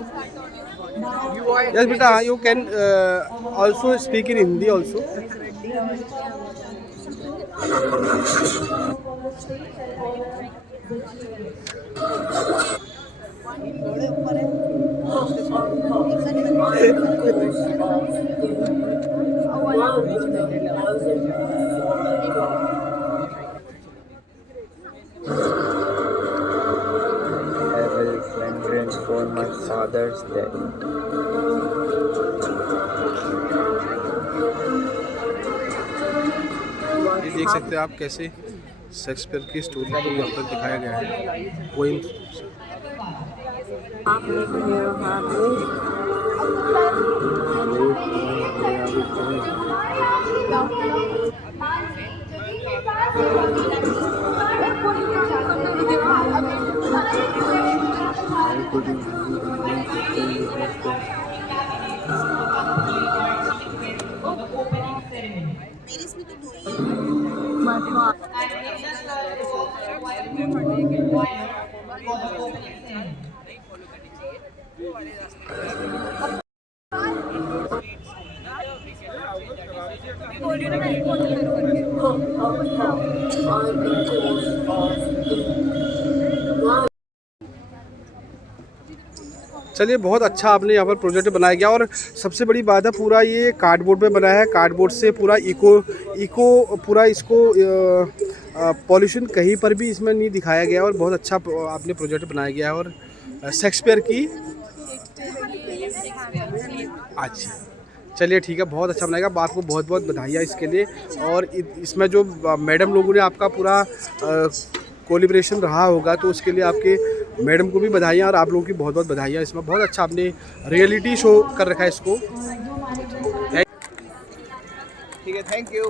Yes, beta, you can also speak in Hindi also. I will membrane for my father's death. ये देख सकते हैं आप कैसे शेक्सपियर की स्टोरी को यहाँ पर दिखाया गया है पोइम। चलिए, बहुत अच्छा आपने यहाँ पर प्रोजेक्ट बनाया गया। और सबसे बड़ी बात है, पूरा ये कार्डबोर्ड पे बना है। कार्डबोर्ड से पूरा इको पूरा इसको पॉल्यूशन कहीं पर भी इसमें नहीं दिखाया गया और बहुत अच्छा आपने प्रोजेक्ट बनाया गया है। और शेक्सपियर की अच्छा, चलिए ठीक है, बहुत अच्छा बनाएगा। आपको बहुत बहुत बधाइयाँ इसके लिए। और इसमें जो मैडम लोगों ने आपका पूरा कोलिब्रेशन रहा होगा, तो उसके लिए आपके मैडम को भी बधाइयाँ और आप लोगों की बहुत बहुत बधाइयाँ। इसमें बहुत अच्छा आपने रियलिटी शो कर रखा है इसको। ठीक है, थैंक यू।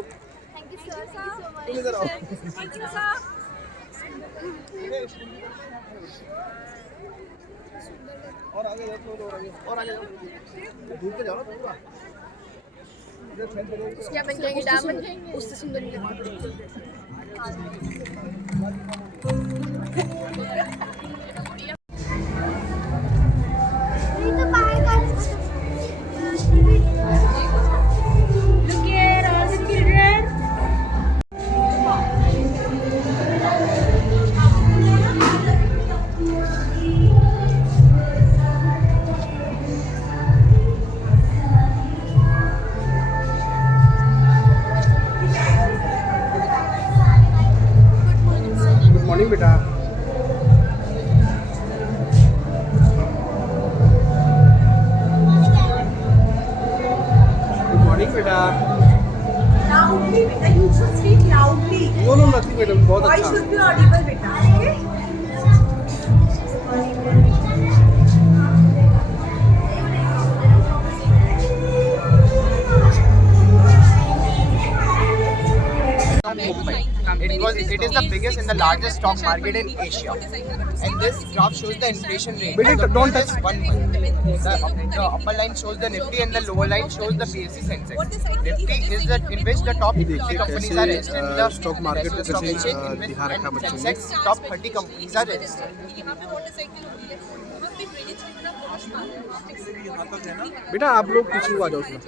और आगे और आगे धूप पे जाओ ना पूरा। क्या बन जाएंगे, डैम बन जाएंगे, उससे सुंदर नहीं लगता। गुड मॉर्निंग बेटा। गुड मॉर्निंग बेटा। Loudly, beta. You should speak loudly. No no nothing madam, बहुत Voice अच्छा। should be audible, beta. Okay? It is the biggest and the largest stock market in Asia. And this graph shows the inflation rate. But it don't touch. 1 month. The upper line shows the Nifty and the lower line shows the BSE Sensex. Nifty is the in which the top 50 companies are registered in the stock market को stock कैसे exchange, in which दिखा रखा है बच्चों ने। Sensex top 30 companies are registered. बेटा आप लोग पीछे आ जाओ उसमें।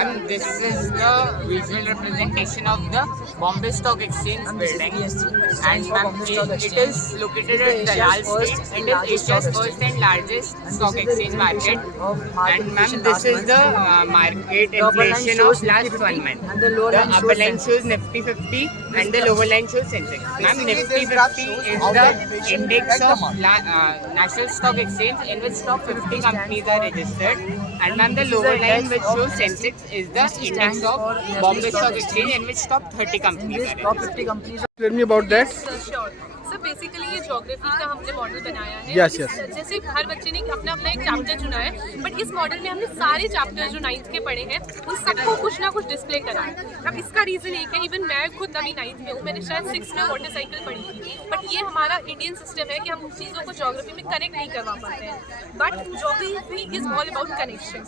And this is the visual representation of the Bombay Stock Exchange building. And ma'am, it is located at Dalal Street. It is Asia's first and largest stock exchange market. And ma'am, this is the market inflation of last 1 month. The upper line shows Nifty 50 and the lower line shows Sensex. Ma'am, Nifty 50 is the index of National Stock Exchange in which top 50 companies are registered. And ma'am, the lower line which shows Sensex is the index of Bombay Stock Exchange in which top 30 companies are registered. Tell me about that. Sir basically ये geography का हमने model बनाया है। Yes, yes. जैसे हर बच्चे ने अपना अपना एक चैप्टर चुना है, बट इस मॉडल में हमने सारे चैप्टर जो 9th के पढ़े हैं उन सबको कुछ ना कुछ डिस्प्ले करा है। अब इसका रीज़न एक है, इवन मैं खुद अभी 9th में हूँ, मैंने शायद 6th में वाटर साइकिल पढ़ी थी, बट ये हमारा इंडियन सिस्टम है कि हम उन चीज़ों को ज्योग्राफी में कनेक्ट नहीं करवा पाते हैं। But geography is all about connection.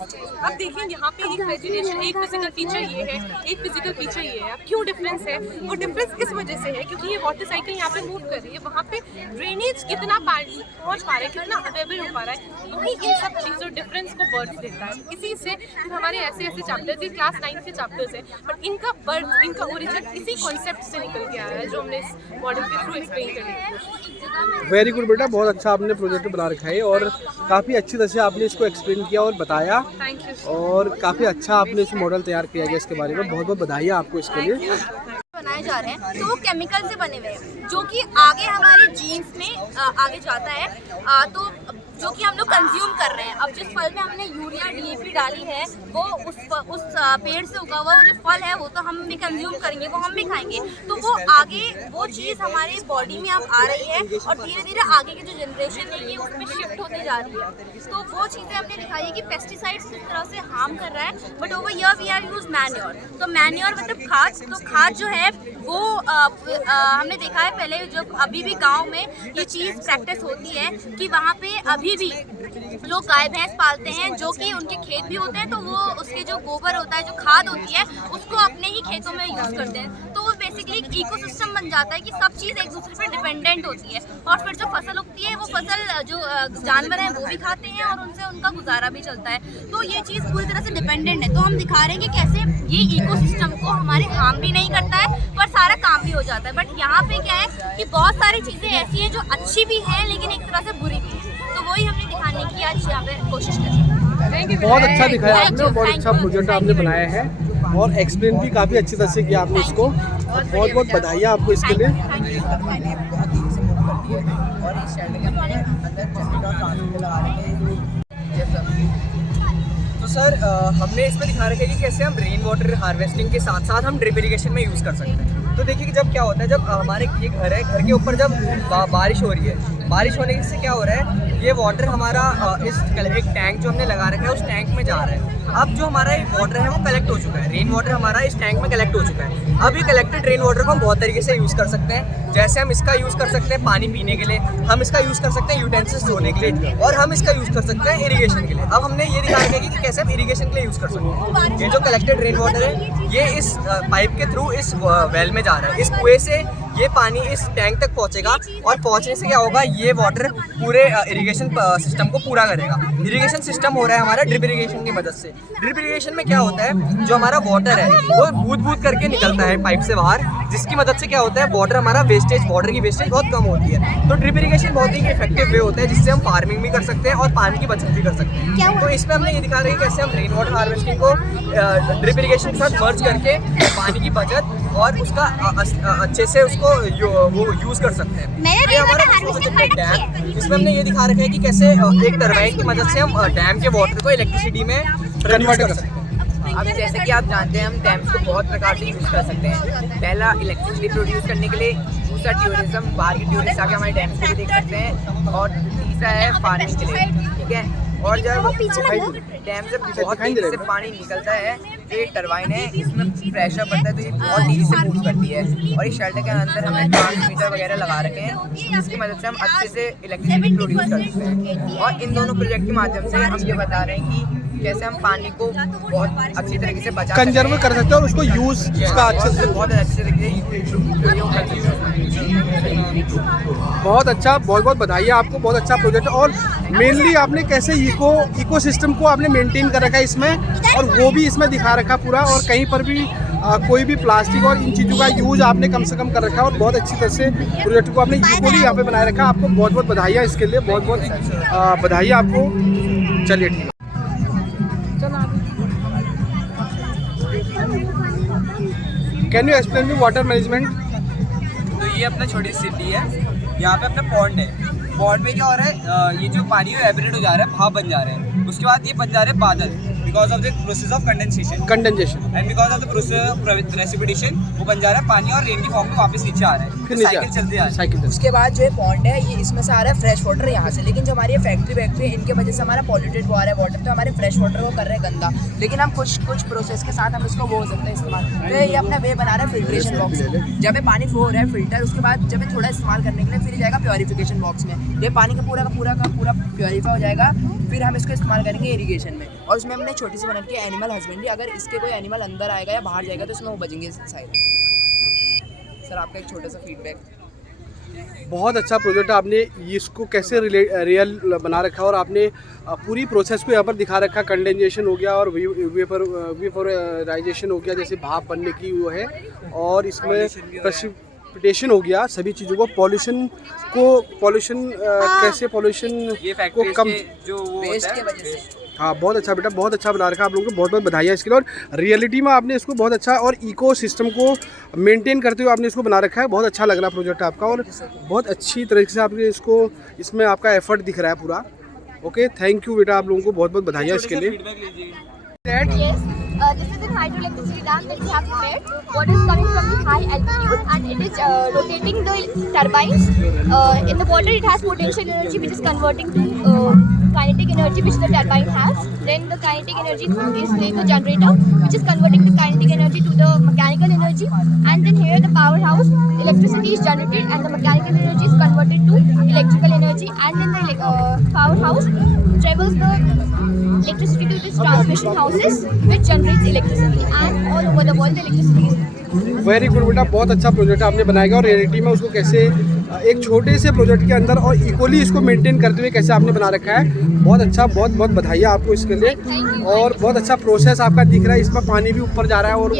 अब देखिए यहाँ पे एक वेजिटेशन, एक फिजिकल फीचर ये है, एक फिजिकल फीचर ये है। अब क्यों डिफरेंस है? वो डिफरेंस इस वजह से है क्योंकि ये वाटर साइकिल यहाँ पे मूव कर रही है, वहाँ पे ड्रेनेज कितना पानी पहुँच पा रहा है, कितना अवेलेबल हो पा रहा है, वही इन सब चीज़ों डिफरेंस को बर्थ देता है। इसी से फिर हमारे ऐसे ऐसे चैप्टर्स, ये क्लास 9 के चैप्टर्स है, बट इनका बर्थ, इनका ओरिजिन इसी कॉन्सेप्ट से निकल के आया है जो हमने इस मॉडल के थ्रू एक्सप्लेन करने की कोशिश की। वेरी गुड बेटा, बहुत अच्छा आपने प्रोजेक्ट बना रखा है और काफ़ी अच्छी तरह से आपने इसको एक्सप्लेन किया और बताया, थैंक यू। और काफ़ी अच्छा आपने इस मॉडल तैयार किया गया इसके बारे में। बहुत बहुत बधाई है आपको इसके लिए। बनाए जा रहे हैं तो वो केमिकल से बने हुए हैं जो कि आगे हमारे जीन्स में आगे जाता है, तो जो कि हम लोग कंज्यूम कर रहे हैं। अब जिस फल में हमने यूरिया DAP डाली है वो उस पेड़ से उगा हुआ वो जो फल है वो तो हम भी कंज्यूम करेंगे, वो हम भी खाएंगे, तो वो आगे वो चीज़ हमारे बॉडी में अब आ रही है और धीरे धीरे आगे की जो जनरेशन है ये उसमें शिफ्ट होते जा रही है। तो वो चीज़ें हमने दिखाई है कि पेस्टिसाइड्स किस तरह से हार्म कर रहा है, but over here we are use manure. तो मैन्योर मतलब खाद, तो खाद जो है वो हमने देखा है पहले, जब अभी भी गांव में ये चीज़ प्रैक्टिस होती है कि वहाँ पे अभी भी लोग गाय भैंस पालते हैं जो कि उनके खेत भी होते हैं, तो वो उसके जो गोबर होता है, जो खाद होती है, उसको अपने ही खेतों में यूज़ करते हैं। तो वो बेसिकली एक इकोसिस्टम बन जाता है कि सब चीज़ एक दूसरे पर डिपेंडेंट होती है, और फिर जो फसल उगती है वो फसल जो जानवर हैं वो भी खाते हैं और उनसे उनका गुजारा भी चलता है। तो ये चीज़ पूरी तरह से डिपेंडेंट है। तो हम दिखा रहे हैं कि कैसे ये इकोसिस्टम को हमारे हार्म भी नहीं करता है पर सारा काम भी हो जाता है। बट यहाँ पे क्या है कि बहुत सारी चीज़ें ऐसी हैं जो अच्छी भी हैं लेकिन एक तरह से बुरी भी है, तो वही हमने दिखाने की आज यहाँ पे कोशिश करी। बहुत अच्छा दिखाया आपने, बहुत अच्छा प्रोजेक्ट आपने बनाया है और एक्सप्लेन भी काफ़ी अच्छी तरह से किया आपने इसको। बहुत बहुत बधाई आपको इसके लिए। तो सर हमने इसमें दिखा रखा है कि कैसे हम रेन वाटर हार्वेस्टिंग के साथ साथ हम ड्रिप इरिगेशन में यूज़ कर सकते हैं। तो देखिए कि जब क्या होता है, जब हमारे ये घर है, घर के ऊपर जब बारिश हो रही है, बारिश होने से क्या हो रहा है, ये वाटर हमारा इस एक टैंक जो हमने लगा रखा है उस टैंक में जा रहा है। अब जो हमारा ये वाटर है वो कलेक्ट हो चुका है, रेन वाटर हमारा इस टैंक में कलेक्ट हो चुका है। अब ये कलेक्टेड रेन वाटर को हम बहुत तरीके से यूज़ कर सकते हैं। जैसे हम इसका यूज़ कर सकते हैं पानी पीने के लिए, हम इसका यूज़ कर सकते हैं यूटेंसिल्स धोने के लिए, और हम इसका यूज़ कर सकते हैं इरिगेशन के लिए। अब हमने ये दिखा रखा है कि कैसे हम इरिगेशन के लिए यूज़ कर सकते हैं। ये जो कलेक्टेड रेन वाटर है ये इस पाइप के थ्रू इस वेल में जा रहा है, इस कुएँ से ये पानी इस टैंक तक पहुंचेगा, और पहुंचने से क्या होगा, ये वाटर पूरे इरिगेशन सिस्टम को पूरा करेगा। इरिगेशन सिस्टम हो रहा है हमारा ड्रिप इरिगेशन की मदद से। ड्रिप इरिगेशन में क्या होता है, जो हमारा वाटर है वो बूंद बूंद करके निकलता है पाइप से बाहर, जिसकी मदद से क्या होता है, वाटर हमारा वेस्टेज, वाटर की वेस्टेज बहुत कम होती है। तो ड्रिप इरिगेशन बहुत ही इफेक्टिव वे होता है जिससे हम फार्मिंग भी कर सकते हैं और पानी की बचत भी कर सकते हैं। तो इसमें हमने ये दिखा रहे हैं कैसे हम रेन वाटर हार्वेस्टिंग को ड्रिप इरिगेशन के साथ मर्ज करके पानी की बचत और उसका अच्छे से उसको वो यूज़ कर सकते हैं। ये हमारा डैम, इसमें हमने ये दिखा रखा है कि कैसे एक टरबाइन की मदद से हम डैम के वाटर को इलेक्ट्रिसिटी में कन्वर्ट कर सकते हैं। अभी जैसे कि आप जानते हैं हम डैम्स को बहुत प्रकार से यूज़ कर सकते हैं। पहला इलेक्ट्रिसिटी प्रोड्यूस करने के लिए, दूसरा टूरिज्म, बाहर के टूरिस्ट आके हमारे डैम्स को भी देख सकते हैं, और तीसरा है फार्मिंग के लिए, ठीक है। और जब डैम से बहुत तेज़ी से पानी निकलता है, ये टरबाइन है, इसमें प्रेशर बढ़ता है तो ये बहुत तेज़ी से मूव करती है, और इस शेल्टर के अंदर हमने ट्रांसमीटर वगैरह लगा रखे हैं जिसकी मदद से हम अच्छे से इलेक्ट्रिसिटी प्रोड्यूस कर सकते हैं। और इन दोनों प्रोजेक्ट के माध्यम से हम ये बता रहे हैं कि कैसे हम पानी को बहुत अच्छी तरीके से बचा कंजर्व कर सकते हैं और उसको यूज़ उसका अच्छे से बहुत अच्छे तरीके से प्रयोग कर सकते हैं। बहुत अच्छा, बहुत बहुत बधाई है आपको, बहुत अच्छा प्रोजेक्ट। और मेनली आपने कैसे इकोसिस्टम को आपने मेंटेन कर रखा है इसमें, और वो भी इसमें दिखा रखा पूरा, और कहीं पर भी कोई भी प्लास्टिक और इन चीज़ों का यूज़ आपने कम से कम कर रखा है, और बहुत अच्छी तरह से प्रोजेक्ट को आपने इकोली यहाँ पे बनाए रखा है। आपको बहुत बहुत बधाई है इसके लिए, बहुत बहुत बधाई है आपको। चलिए ठीक है। Can you explain me water management? तो ये अपना छोटी सिटी है, यहाँ पे अपना पॉन्ड है। पॉन्ड में क्या हो रहा है, ये जो पानी है एवरेट हो जा रहा है, भाप बन जा रहे हैं, उसके बाद ये बन जा रहे हैं बादल, because of the process of condensation and because of the process of precipitation वो बन जा रहा है पानी, और रेन की फॉर्म में वापस नीचे आ रहा है, फिर साइकिल चलती आ रही है। उसके बाद जो है पॉन्ड है, ये इसमें से आ रहा है फ्रेश वाटर यहाँ से, लेकिन जो हमारी फैक्ट्री है इनके वजह से हमारा पॉल्यूटेड हो रहा है वाटर, तो हमारे फ्रेश वाटर को कर रहे हैं गंदा, लेकिन हम कुछ प्रोसेस के साथ हम इसको वो हो सकते हैं इस्तेमाल। तो ये अपना वे बना रहा है फिल्ट्रेशन बॉक्स, जब ये पानी फ्लो हो रहा है फिल्टर, उसके बाद जब ये थोड़ा इस्तेमाल करने के लिए फिर जाएगा प्योरीफिकेशन बॉक्स में, ये पानी का पूरा प्योरीफाई हो जाएगा, फिर हम इसको इस्तेमाल करेंगे इरीगेशन में। और उसमें हमने छोटी सी बना के एनिमल हस्बेंड्री, अगर इसके कोई एनिमल अंदर आएगा या बाहर जाएगा तो इसमें वो बचेंगे साइड। सर आपका एक छोटा सा फीडबैक। बहुत अच्छा प्रोजेक्ट है। आपने इसको कैसे रियल बना रखा है और आपने पूरी प्रोसेस को यहाँ पर दिखा रखा है। कंडेंसेशन हो गया और वेपराइजेशन हो गया, जैसे भाप बनने की वो है, और इसमें प्रेसिपिटेशन हो गया। सभी चीज़ों को पॉल्यूशन कैसे पॉल्यूशन को कम जो वेस्ट के वजह से। हाँ, बहुत अच्छा बेटा, बहुत अच्छा बना रखा है। आप लोगों को बहुत बहुत बधाई है इसके लिए। और रियलिटी में आपने इसको बहुत अच्छा और इको सिस्टम को मेंटेन करते हुए आपने इसको बना रखा है। बहुत अच्छा लग रहा है प्रोजेक्ट आपका, और बहुत अच्छी तरीके से आपने इसमें आपका एफर्ट दिख रहा है पूरा। ओके, थैंक यू बेटा, आप लोगों को बहुत बहुत बधाई है इसके लिए। Yes, this is an hydroelectricity dam that we have made. Water is coming from the high altitude and it is rotating the turbines. In the water it has potential energy which is converting to kinetic energy which the turbine has. Then the kinetic energy is like a generator which is converting the kinetic energy to the mechanical energy. And then here the powerhouse, electricity is generated and the mechanical energy is converted to electrical energy. And then the powerhouse travels the electricity to this transmission houses which generates electricity, and all over the world the electricity is very good बेटा, बहुत अच्छा project आपने बनाया और reality में उसको कैसे एक छोटे से प्रोजेक्ट के अंदर और इक्वली इसको मेंटेन करते हुए कैसे आपने बना रखा है। बहुत अच्छा, बहुत बहुत बधाई है आपको इसके लिए। और बहुत अच्छा प्रोसेस आपका दिख रहा है। इसमें पानी भी ऊपर जा रहा है और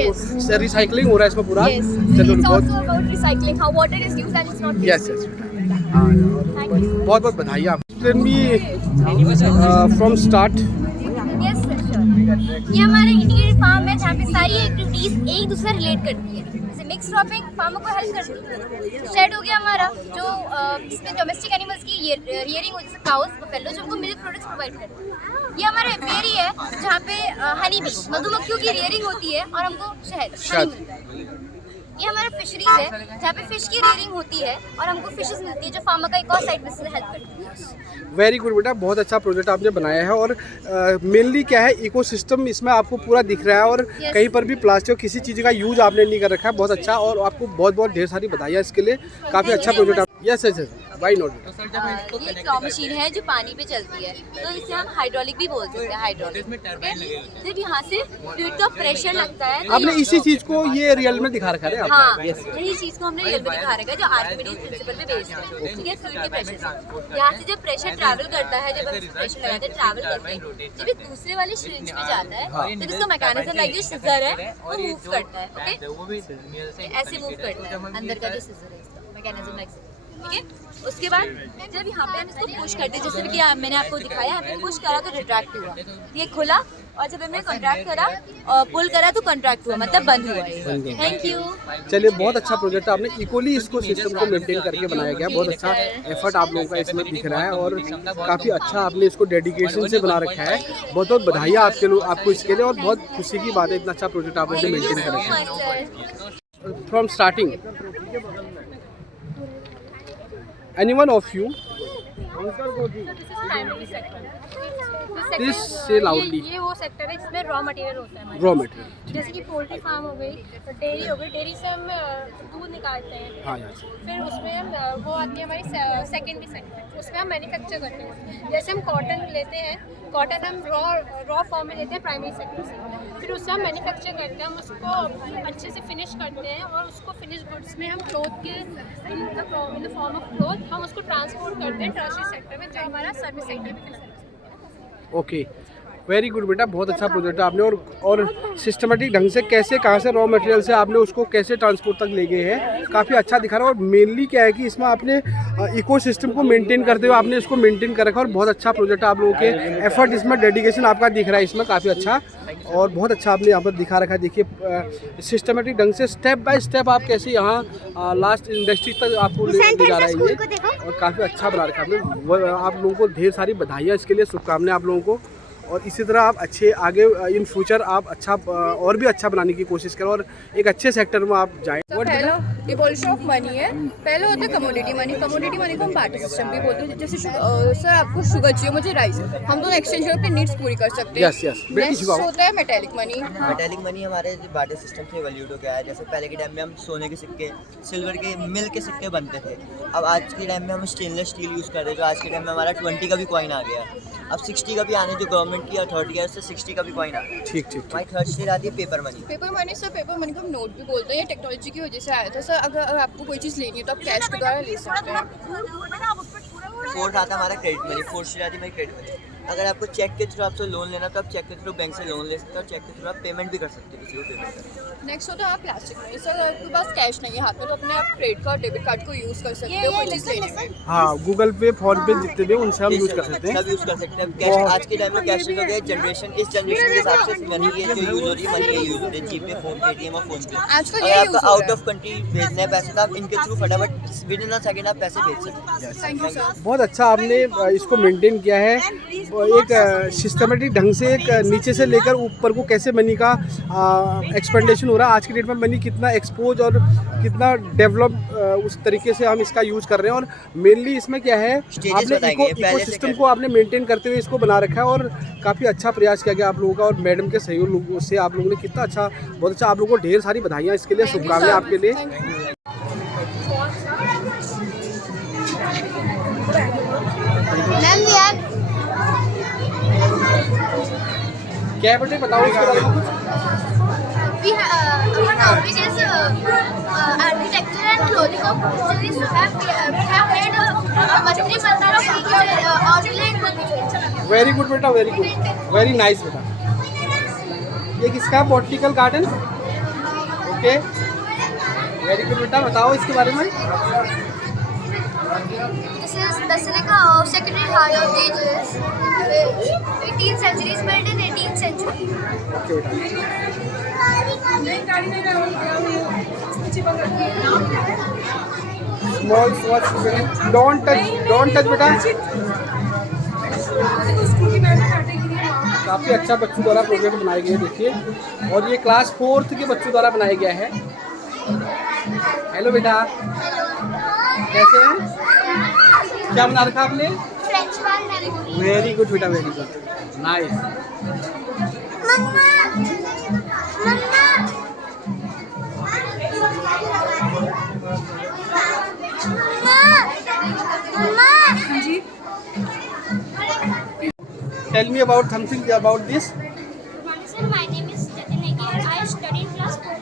रिसाइकलिंग हो रहा है इसमें पूरा। चलो, यस यस, बहुत बहुत बधाई है आपको। From start. ये हमारा इंटीग्रेटेड फार्म है जहाँ पे सारी एक्टिविटीज एक दूसरे से रिलेट करती है। जैसे मिक्स क्रॉपिंग फार्मर को हेल्प करती है। शेड हो गया हमारा जो जिसमें डोमेस्टिक एनिमल्स की रियरिंग हो, जैसे काउस, बफेलो, जो हमको मिल्क प्रोडक्ट्स प्रोवाइड करते हैं। ये हमारा एपियरी है जहाँ पे हनी बी, मधुमक्खियों की रियरिंग होती है और हमको शहद मिलता है। ये हमारा फिशरीज है जहाँ पे फिश की रियरिंग होती है और हमको फिशेस मिलती है जो फार्मर का एक और साइड बिजनेस हेल्प करती है। वेरी गुड बेटा, बहुत अच्छा प्रोजेक्ट आपने बनाया है। और मेनली क्या है, इकोसिस्टम इसमें आपको पूरा दिख रहा है और कहीं पर भी प्लास्टिक किसी चीज़ का यूज आपने नहीं कर रखा है। बहुत अच्छा, और आपको बहुत बहुत ढेर सारी बधाई इसके लिए। काफ़ी अच्छा प्रोजेक्ट आप। Yes yes, why not. ये क्लॉ मशीन है जो पानी पे चलती है, तो इसे हम हाइड्रोलिक भी बोल सकते हैं। हाइड्रोलिक जब यहाँ से फ्लूइड का प्रेशर लगता है। आपने इसी चीज़ को ये रियल में दिखा रखा है। हाँ, यही चीज़ को हमने रियल में दिखा रखा है जो आर्किमिडीज प्रिंसिपल पे बेस्ड है। ठीक है, फ्लूइड के प्रेशर से यहाँ से जब प्रेशर ट्रैवल करता है, जब हम प्रेशर लगाते हैं ट्रैवल करते हैं, जब ये दूसरे वाले श्रिंच पे जाता है तो इसका मैकेनिज्म लाइक जो सिजर है वो मूव करता है। ओके, ऐसे मूव करता है अंदर का जो सिजर है, इसका मैकेनिज्म लाइक। ठीक है, उसके बाद जब यहाँ पे हम इसको पुश करते हैं, जैसे कि मैंने आपको दिखाया, यहाँ पे पुश करा तो रिट्रैक्ट हुआ, ये खुला, और जब हमने कॉन्ट्रैक्ट करा और पुल करा तो कॉन्ट्रैक्ट हुआ, मतलब बंद हुआ। Thank you. चलिए, बहुत अच्छा प्रोजेक्ट आपने इक्वली इसको सिस्टम को मेंटेन करके बनाया गया। बहुत अच्छा एफर्ट आप लोगों का इसमें दिख रहा है और काफ़ी अच्छा आपने इसको डेडिकेशन से बना रखा है। बहुत बहुत बधाई आपको इसके लिए, और बहुत खुशी की बात है इतना अच्छा प्रोजेक्ट आपने मेंटेन कर रखा है from starting. Anyone of you? Please say loudly. ये वो सेक्टर है जिसमें रॉ मटेरियल होता है। रॉ मटेरियल जैसे कि पोल्ट्री फार्म हो गई, डेयरी हो गई, डेयरी से हम दूध निकालते हैं। हाँ, यहाँ से फिर उसमें हम वो आती है हमारी सेकेंडरी सेक्टर, उसमें हम मैन्युफैक्चर करते हैं। जैसे हम कॉटन लेते हैं, कॉटन हम रॉ फॉर्म में लेते हैं प्राइमरी सेक्टर से, फिर उससे हम मैन्युफैक्चर करके हम उसको अच्छे से फिनिश करते हैं और उसको फिनिश गुड्स में हम क्लॉथ के in the form of cloth हम उसको ट्रांसपोर्ट करते हैं टर्शियरी सेक्टर में, जो हमारा सर्विस सेक्टर में। ओके, वेरी गुड बेटा, बहुत अच्छा प्रोजेक्ट है आपने। और सिस्टमेटिक ढंग से कैसे कहाँ से रॉ मटेरियल से आपने उसको कैसे ट्रांसपोर्ट तक ले गए हैं, काफ़ी अच्छा दिखा रहा है। और मेनली क्या है कि इसमें आपने इकोसिस्टम को मेंटेन करते हुए आपने इसको मेंटेन कर रखा है। और बहुत अच्छा प्रोजेक्ट है, आप लोगों के एफर्ट इसमें, डेडिकेशन आपका दिख रहा है इसमें काफ़ी अच्छा, और बहुत अच्छा आपने यहाँ पर दिखा रखा है। देखिए, सिस्टमेटिक ढंग से स्टेप बाय स्टेप आप कैसे यहाँ लास्ट इंडस्ट्री तक आपको ले जा रहा है ये, और काफ़ी अच्छा बना रखा है आपने। आप लोगों को ढेर सारी बधाइयाँ इसके लिए, शुभकामनाएं आप लोगों को। और इसी तरह आप अच्छे आगे इन फ्यूचर आप अच्छा और भी अच्छा बनाने की कोशिश करें और एक अच्छे सेक्टर में आप जाएं। पहला इवोल्यूशन ऑफ मनी है। पहले होता है कमोडिटी मनी। कमोडिटी मनी को हम बार्टर सिस्टम भी बोलते हैं। जैसे सर आपको शुगर चाहिए, मुझे राइस, हम दोनों एक्सचेंज करके अपनी नीड्स पूरी कर सकते हैं। नेक्स्ट होता है मेटेलिक मनी। मेटेलिक मनी हमारे बार्टर सिस्टम से इवोल्यूट हो गया है। जैसे पहले के टाइम में हम सोने के सिक्के, सिल्वर के, मिल के सिक्के बनते थे। अब आज के टाइम में हम स्टेनलेस स्टील यूज़ कर रहे हैं, जो आज के टाइम में हमारा 20 का भी कॉइन आ गया। अब 60 का भी आने जो गवर्नमेंट की अथॉरिटी है उससे 60 का भी कॉइन आ रहा है। ठीक ठीक हमारी थर्ड स्टेज आती है paper money. Paper money sir, paper money को हम नोट भी बोलते हैं, ये टेक्नोलॉजी की वजह से आया था सर। अगर आपको कोई चीज़ लेनी है तो आप कैश के द्वारा ले सकते हैं। फोर्थ आता है हमारा क्रेडिट मनी, फोर्थ स्टेज आती है हमारी क्रेडिट मनी। अगर आपको चेक के थ्रू आपसे लोन लेना तो आप चेक के थ्रू बैंक से लोन ले सकते हो और चेक के थ्रू आप पेमेंट भी कर सकते हो किसी को पेमेंट कर। नेक्स्ट होता है प्लास्टिक मनी सर, आपके पास कैश नहीं है हाथ में तो अपने आप क्रेडिट कार्ड डेबिट कार्ड को यूज़ कर सकते हो कोई चीज़ लेने में। हाँ, गूगल पे, फोन पे जितने भी उनसे हम यूज़ कर सकते हैं। सब यूज़ कर सकते हैं कैश। आज के टाइम में कैश हो गया जनरेशन, इस जनरेशन के हिसाब से मनी है जो यूज़ हो रही है, मनी है यूज़ हो रही है, जीपे, फोन, पेटीएम और फोन पे। आजकल अगर ये आपको यूज़ हो आउट रहा ऑफ कंट्री भेजना है पैसे तो आप इनके थ्रू फटाफट विद इन अ सेकंड आप पैसे भेज सकते हैं। है। Thank you sir. बहुत अच्छा आपने इसको मेंटेन किया है, एक सिस्टमेटिक ढंग से, एक नीचे से लेकर ऊपर को कैसे मनी का एक्सपेंडेशन हो रहा है। आज की डेट में मनी कितना एक्सपोज और कितना डेवलप उस तरीके से हम इसका यूज़ कर रहे हैं। और मेनली इसमें क्या है, आपने इकोसिस्टम को आपने मेंटेन करते हुए इसको बना रखा है और काफ़ी अच्छा प्रयास किया गया आप लोगों का। और मैडम के सहयोग से आप लोगों ने कितना अच्छा, बहुत अच्छा, आप लोगों को ढेर सारी बधाइयाँ इसके लिए, शुभकामनाएं आपके लिए। मैम यार क्या बेटे बताओ इसके बारे में कुछ। our topic is architecture and clothing of Portuguese. We have made Machli Mandala picture. Very good बेटा, वेरी गुड, वेरी नाइस बेटा। ये किसका botanical garden? Okay, very good बेटा, बताओ इसके बारे में। This is Basilica of Sacred Heart of Jesus. 18th century is built in 18th century. Okay बेटा। स्मॉल डोंट टच बेटा। काफ़ी अच्छा बच्चों द्वारा प्रोजेक्ट बनाए गए, देखिए। और ये क्लास 4th के बच्चों द्वारा बनाया गया है। हेलो बेटा, कैसे हैं? क्या बना रखा आपने? French wall memory. Very good बेटा, very good, nice. Mama. Tell me about something about this. Sir, my name is Jatinegi. I study in class 4.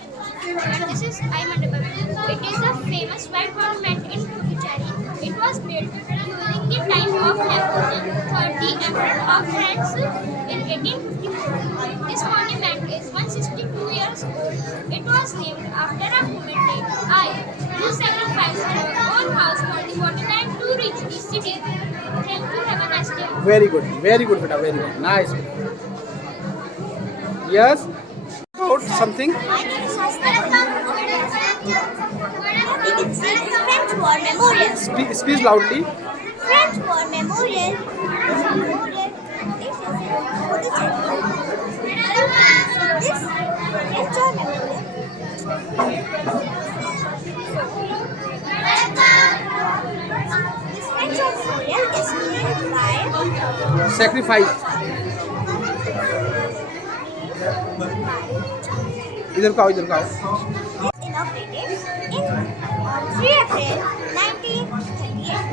And this is I Mandapam. It is a famous white monument in Puducherry. It was built during the time of Napoleon, 30 Emperor of France in 1854. This monument is 162 years old. It was named after a woman who sacrificed her own house for the waterline to reach the city. Thank you. Have a nice day. Very good बेटा, very good, nice. Yes, about something. My name is Hastana. We can see the French War Memorial. Speech loudly. French War Memorial. This French War Memorial. This French War Memorial is created by sacrifice. इधर को आओ, इधर को आओ। inaugurated in 3 April 1938.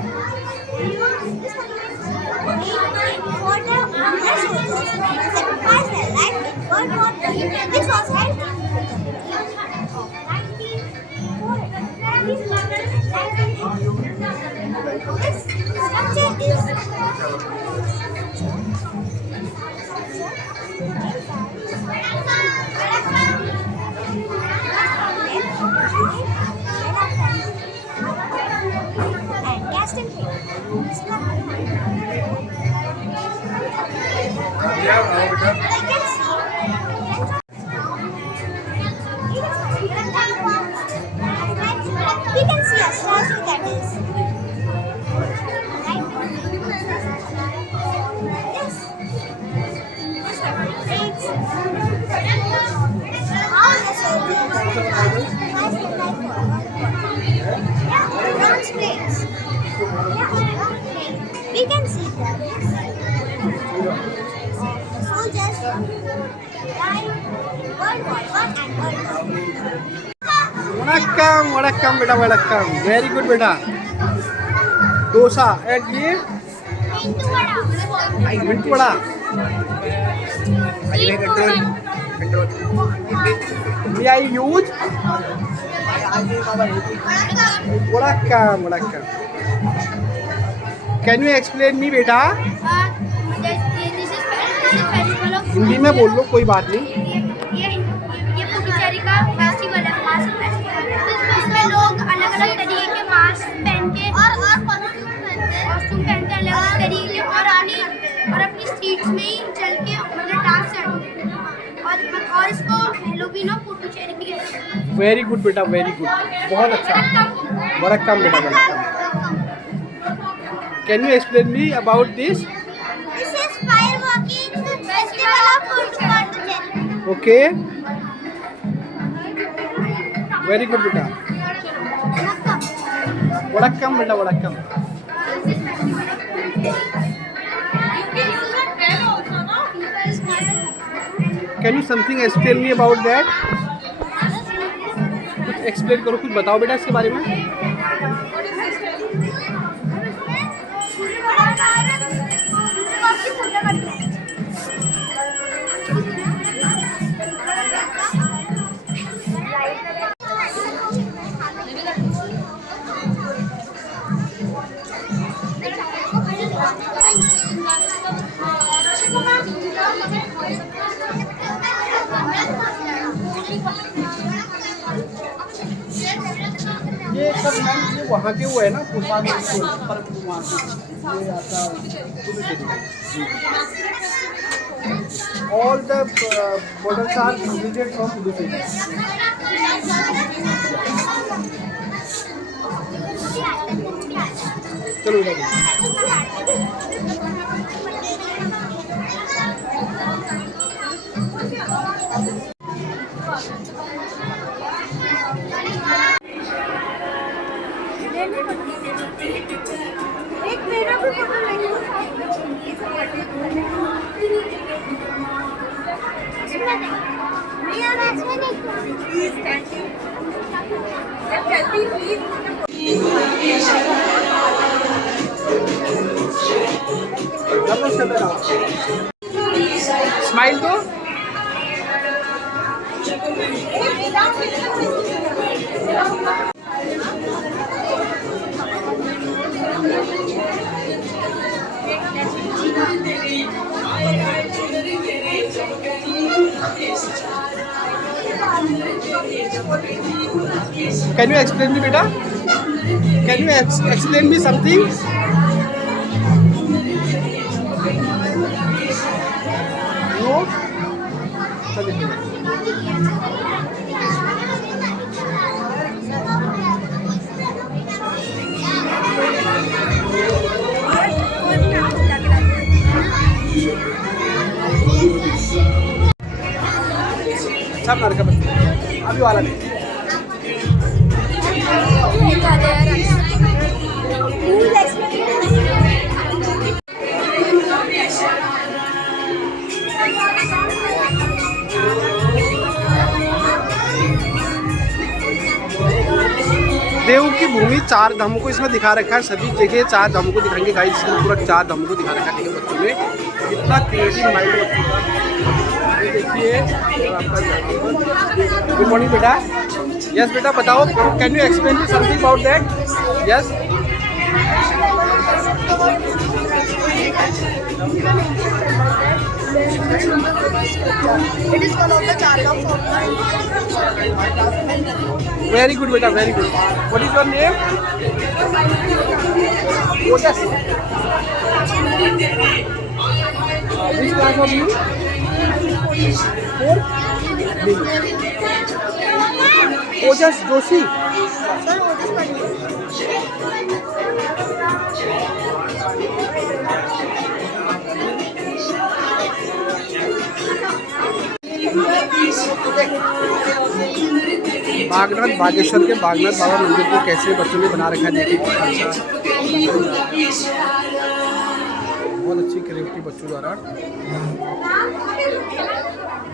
This monument is for the British soldiers who sacrificed their life in World War II. This was held in This structure is and cast in paint. We can see a statue that is right. Yes. It's all the soldiers fighting like yeah, bronze plates. Yeah, we can see them. The soldiers died in World War I and World War II. वड़क्कम वड़क्कम बेटा, वड़क्कम, very good बेटा। Dosa and ये मिंटू बड़ा मी आई use बड़ा काम can you explain me बेटा हिंदी में बोल लो कोई बात नहीं ये पुडुचेरी का फेस्टिवल है, मास्क फेस्टिवल। इसमें लोग अलग अलग तरीके के मास्क पहन के और कॉस्ट्यूम पहनते हैं अलग अलग तरीके के और अपनी स्ट्रीट्स में ही चल के मतलब डांस करते हैं और इसको हेलोवीन ऑफ पुडुचेरी भी कहते हैं। वेरी गुड बेटा, वेरी गुड, बहुत अच्छा, बड़ा काम बेटा, बड़ा काम। Can you explain me about this? This is fireworking festival of Puducherry. Okay, very good बेटा, बड़ा काम बेटा, बड़ा काम। Can you something explain me about that? कुछ एक्सप्लेन करो, कुछ बताओ बेटा इसके बारे में। ये सब ये वहाँ के वो है ना पोशाक ये आता all the models are produced from Puducherry. चलो एक मेरा भी फोटो लेंगे। नहीं यार ऐसे नहीं। Please thank you. जल्दी प्लीज। स्माइल दो। Can you explain me, beta? Can you explain me something? No? सब लड़का बच्चे अभी वाला नहीं। देव की भूमि चार धामों को इसमें दिखा रखा है, सभी जगह चार धामों को दिखाएंगे गाइस, इसमें पूरा चार धामों को दिखा रखा है बच्चों में, इतना क्रिएटिव माइंड बच्चों का। ये देखिए आपका। गुड मॉर्निंग बेटा। यस बेटा बताओ, can you explain me something about that? Yes. It is one of the Charlam format. Very good beta, very good. What is your name? Ojas. Which class of you? 4? Ojas Joshi. Sir, Ojas Pandit. Bagnath Bageshwar के बागनाथ बाबा मंदिर को कैसे बच्चों ने बना रखा है, देखिए बहुत अच्छी क्रिएटिविटी बच्चों द्वारा,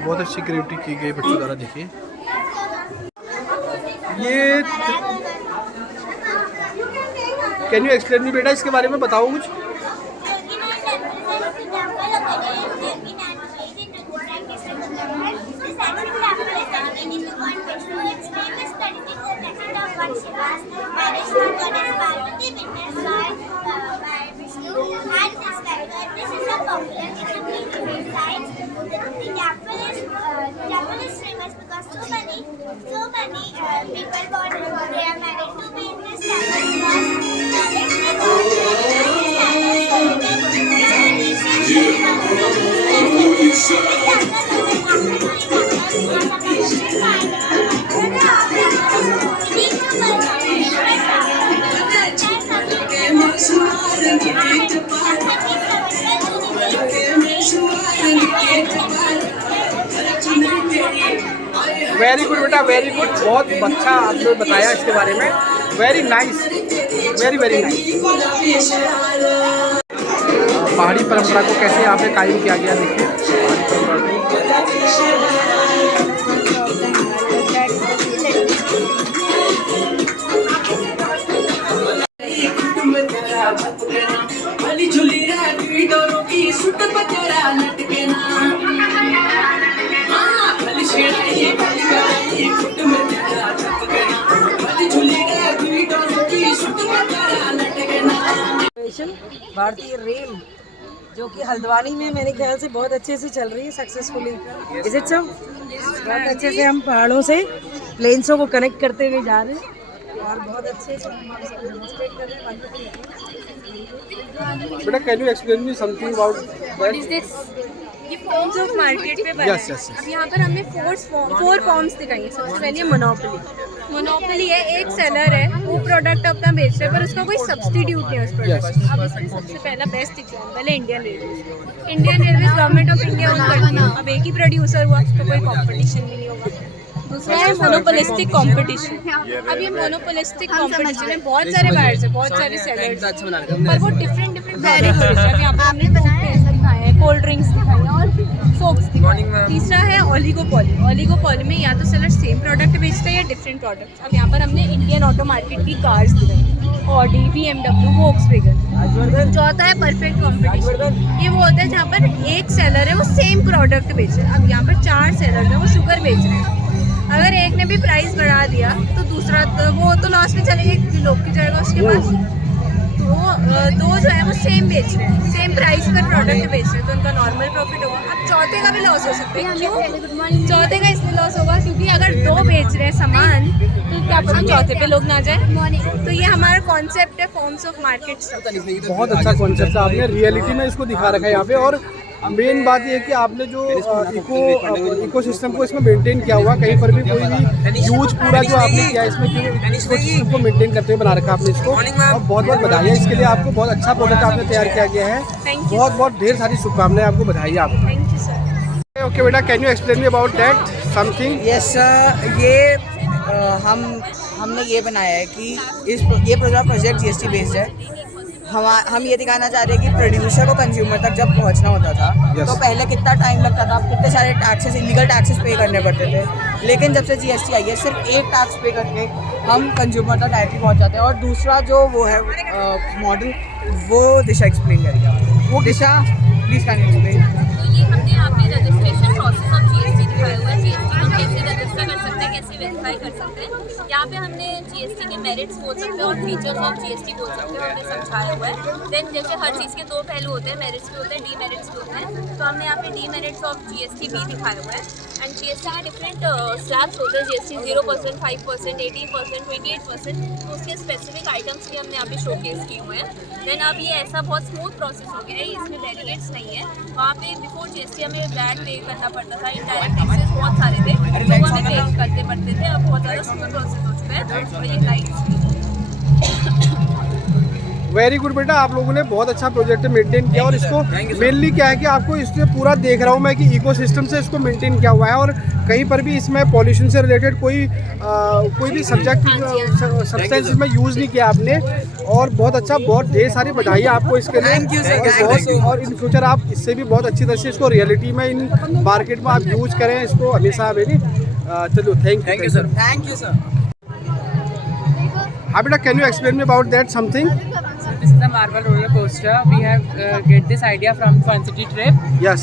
बहुत अच्छी क्रिएटिविटी की गई बच्चों द्वारा। देखिए ये कैन यू एक्सप्लेन मी बेटा, इसके बारे में बताओ कुछ। Fitness by Vishnu, and this is a popular in the green science. The temple is famous because so many people born they are married to be in this temple because if they born in this temple, so very good बेटा, very good, बहुत अच्छा आपने बताया इसके बारे में। Very nice, very very nice. पहाड़ी परंपरा को कैसे यहाँ पे कायम किया गया, देखिए पहाड़ी भारतीय रेल जो कि हल्द्वानी में मेरे ख्याल से बहुत अच्छे से चल रही है सक्सेसफुली। Is it so? बहुत अच्छे से हम पहाड़ों से प्लेन्सों को कनेक्ट करते हुए जा रहे हैं और बहुत अच्छे से डेमोन्स्ट्रेट कर रहे हैं। बेटा, can you explain me something about what is this? ये फॉर्म्स ऑफ मार्केट पे बना है। अब यहाँ पर हमने फोर फॉर्म्स दिखाई हैं। सबसे पहले मोनोपोली है, एक सेलर है, वो प्रोडक्ट अपना बेच रहा है पर उसका कोई सब्स्टिट्यूट नहीं है उस प्रोडक्ट। अब इसमें सबसे पहला बेस्ट एग्जाम्पल है Indian railway government of India own करती है। अब एक ही प्रोड्यूसर हुआ तो कोई कॉम्पिटिशन भी नहीं होगा। दूसरा है मोनोपोलिस्टिक कंपटीशन। अब ये मोनोपोलिस्टिक कंपटीशन है, बहुत सारे बायर्स हैं, बहुत सारे सेलर्स हैं, पर वो डिफरेंट कैटेगरीज है। अब यहाँ पर हमने टूथपेस्ट दिखाए हैं, कोल्ड ड्रिंक्स दिखाई हैं और सोप्स दिखाई हैं। तीसरा है ओलिगोपोली में या तो सेलर सेम प्रोडक्ट बेचता है या डिफरेंट प्रोडक्ट्स। अब यहाँ पर हमने इंडियन ऑटो मार्केट की कार्स दिखाई, ऑडी, BMW, वोक्सवैगन। चौथा है परफेक्ट कंपटीशन। ये वो होता है जहाँ पर एक सेलर है वो सेम प्रोडक्ट बेच रहे हैं। अब यहाँ पर 4 सेलर हैं वो शुगर बेच रहे हैं। अगर एक ने भी प्राइस बढ़ा दिया तो दूसरा तो वो तो लॉस में चलेगा, एक लोग की जाएगा उसके पास। तो दो जो है वो सेम बेच रहे हैं, सेम प्राइस पर प्रोडक्ट बेच रहे हैं, तो उनका नॉर्मल प्रॉफिट होगा। अब चौथे का भी लॉस हो सकता है। क्यों चौथे का इसलिए लॉस होगा? क्योंकि अगर 2 बेच रहे हैं सामान तो क्या पता चौथे पे लोग ना जाए। तो ये हमारा कॉन्सेप्ट है फॉर्म्स ऑफ मार्केट। बहुत अच्छा कॉन्सेप्ट है, आपने रियलिटी में इसको दिखा रखा है यहाँ पे। और मेन बात ये है कि आपने जो इकोसिस्टम को इसमें मेंटेन किया हुआ, कहीं पर भी कोई भी यूज पूरा जो आपने किया इसमें इकोसिस्टम को मेंटेन करते हुए बना रखा आपने इसको। और बहुत बहुत बधाई है इसके लिए आपको। बहुत अच्छा प्रोडक्ट आपने तैयार किया गया है। बहुत बहुत ढेर सारी शुभकामनाएं आपको, बधाई आपको। Thank you sir. ओके बेटा, can you explain me about that something? Yes sir, ये हमने ये बनाया है कि ये प्रोजेक्ट GST बेस्ड है। हम ये दिखाना चाह रहे हैं कि प्रोड्यूसर को कंज्यूमर तक जब पहुंचना होता था तो पहले कितना टाइम लगता था, कितने सारे टैक्सेस, इलीगल टैक्सेस पे करने पड़ते थे। लेकिन जब से GST आई है सिर्फ एक टैक्स पे करके हम कंज्यूमर तक डायरेक्टली पहुंच जाते हैं। और दूसरा जो वो है मॉडल, वो दिशा एक्सप्लेन करेगा। वो दिशा प्लीज़ कैन यू एक्सप्लेन? तो ये हमने यहाँ पे रजिस्ट्रेशन प्रोसेस ऑफ GST दिखाया हुआ है। GST हम कैसे रजिस्टर कर सकते हैं, कैसे वेरीफाई कर सकते हैं। यहाँ पे हमने GST के मेरिट्स बोल सकते हैं और फीचर्स ऑफ GST बोल सकते हैं, हमने समझाया हुआ है। देन जैसे हर चीज़ के 2 पहलू होते हैं, मेरिट्स भी होते हैं, डीमेरिट्स भी होते हैं। तो हमने यहाँ पे डीमेरिट्स ऑफ GST भी दिखाया हुआ है। एंड GST के डिफरेंट स्लैब्स होते हैं, GST 0%, 5%, 18%, 28%। तो उसके स्पेसिफिक आइटम्स भी हमने यहाँ पे शोकेस किए हुए हैं। देन अब ये ऐसा बहुत स्मूथ प्रोसेस हो गया है, इसमें बैरिकेड्स नहीं है। वहाँ पे बिफोर GST हमें वैट पे करना पड़ता था, इनडायरेक्ट टैक्सेस बहुत सारे थे तो वो हमें पे करते पड़ते थे। अब बहुत ज़्यादा स्मूथ प्रोसेस हो चुका है और ये लाइट्स। वेरी गुड बेटा, आप लोगों ने बहुत अच्छा प्रोजेक्ट मेंटेन किया। और इसको मेनली क्या है कि आपको इससे पूरा देख रहा हूँ मैं कि इकोसिस्टम से इसको मेंटेन किया हुआ है। और कहीं पर भी इसमें पॉल्यूशन से रिलेटेड कोई भी सब्सटेंस इसमें यूज़ नहीं किया आपने। और बहुत अच्छा, बहुत ढेर सारी बधाई आपको इसके लिए। और इन फ्यूचर आप इससे भी बहुत अच्छी तरह से इसको रियलिटी में इन मार्केट में आप यूज़ करें इसको हमेशा। मेरी चलो thank you sir. Thank you sir. हाँ बेटा, can you explain me about that something? This is the marble roller coaster. We have get this idea from Fun City trip. Yes.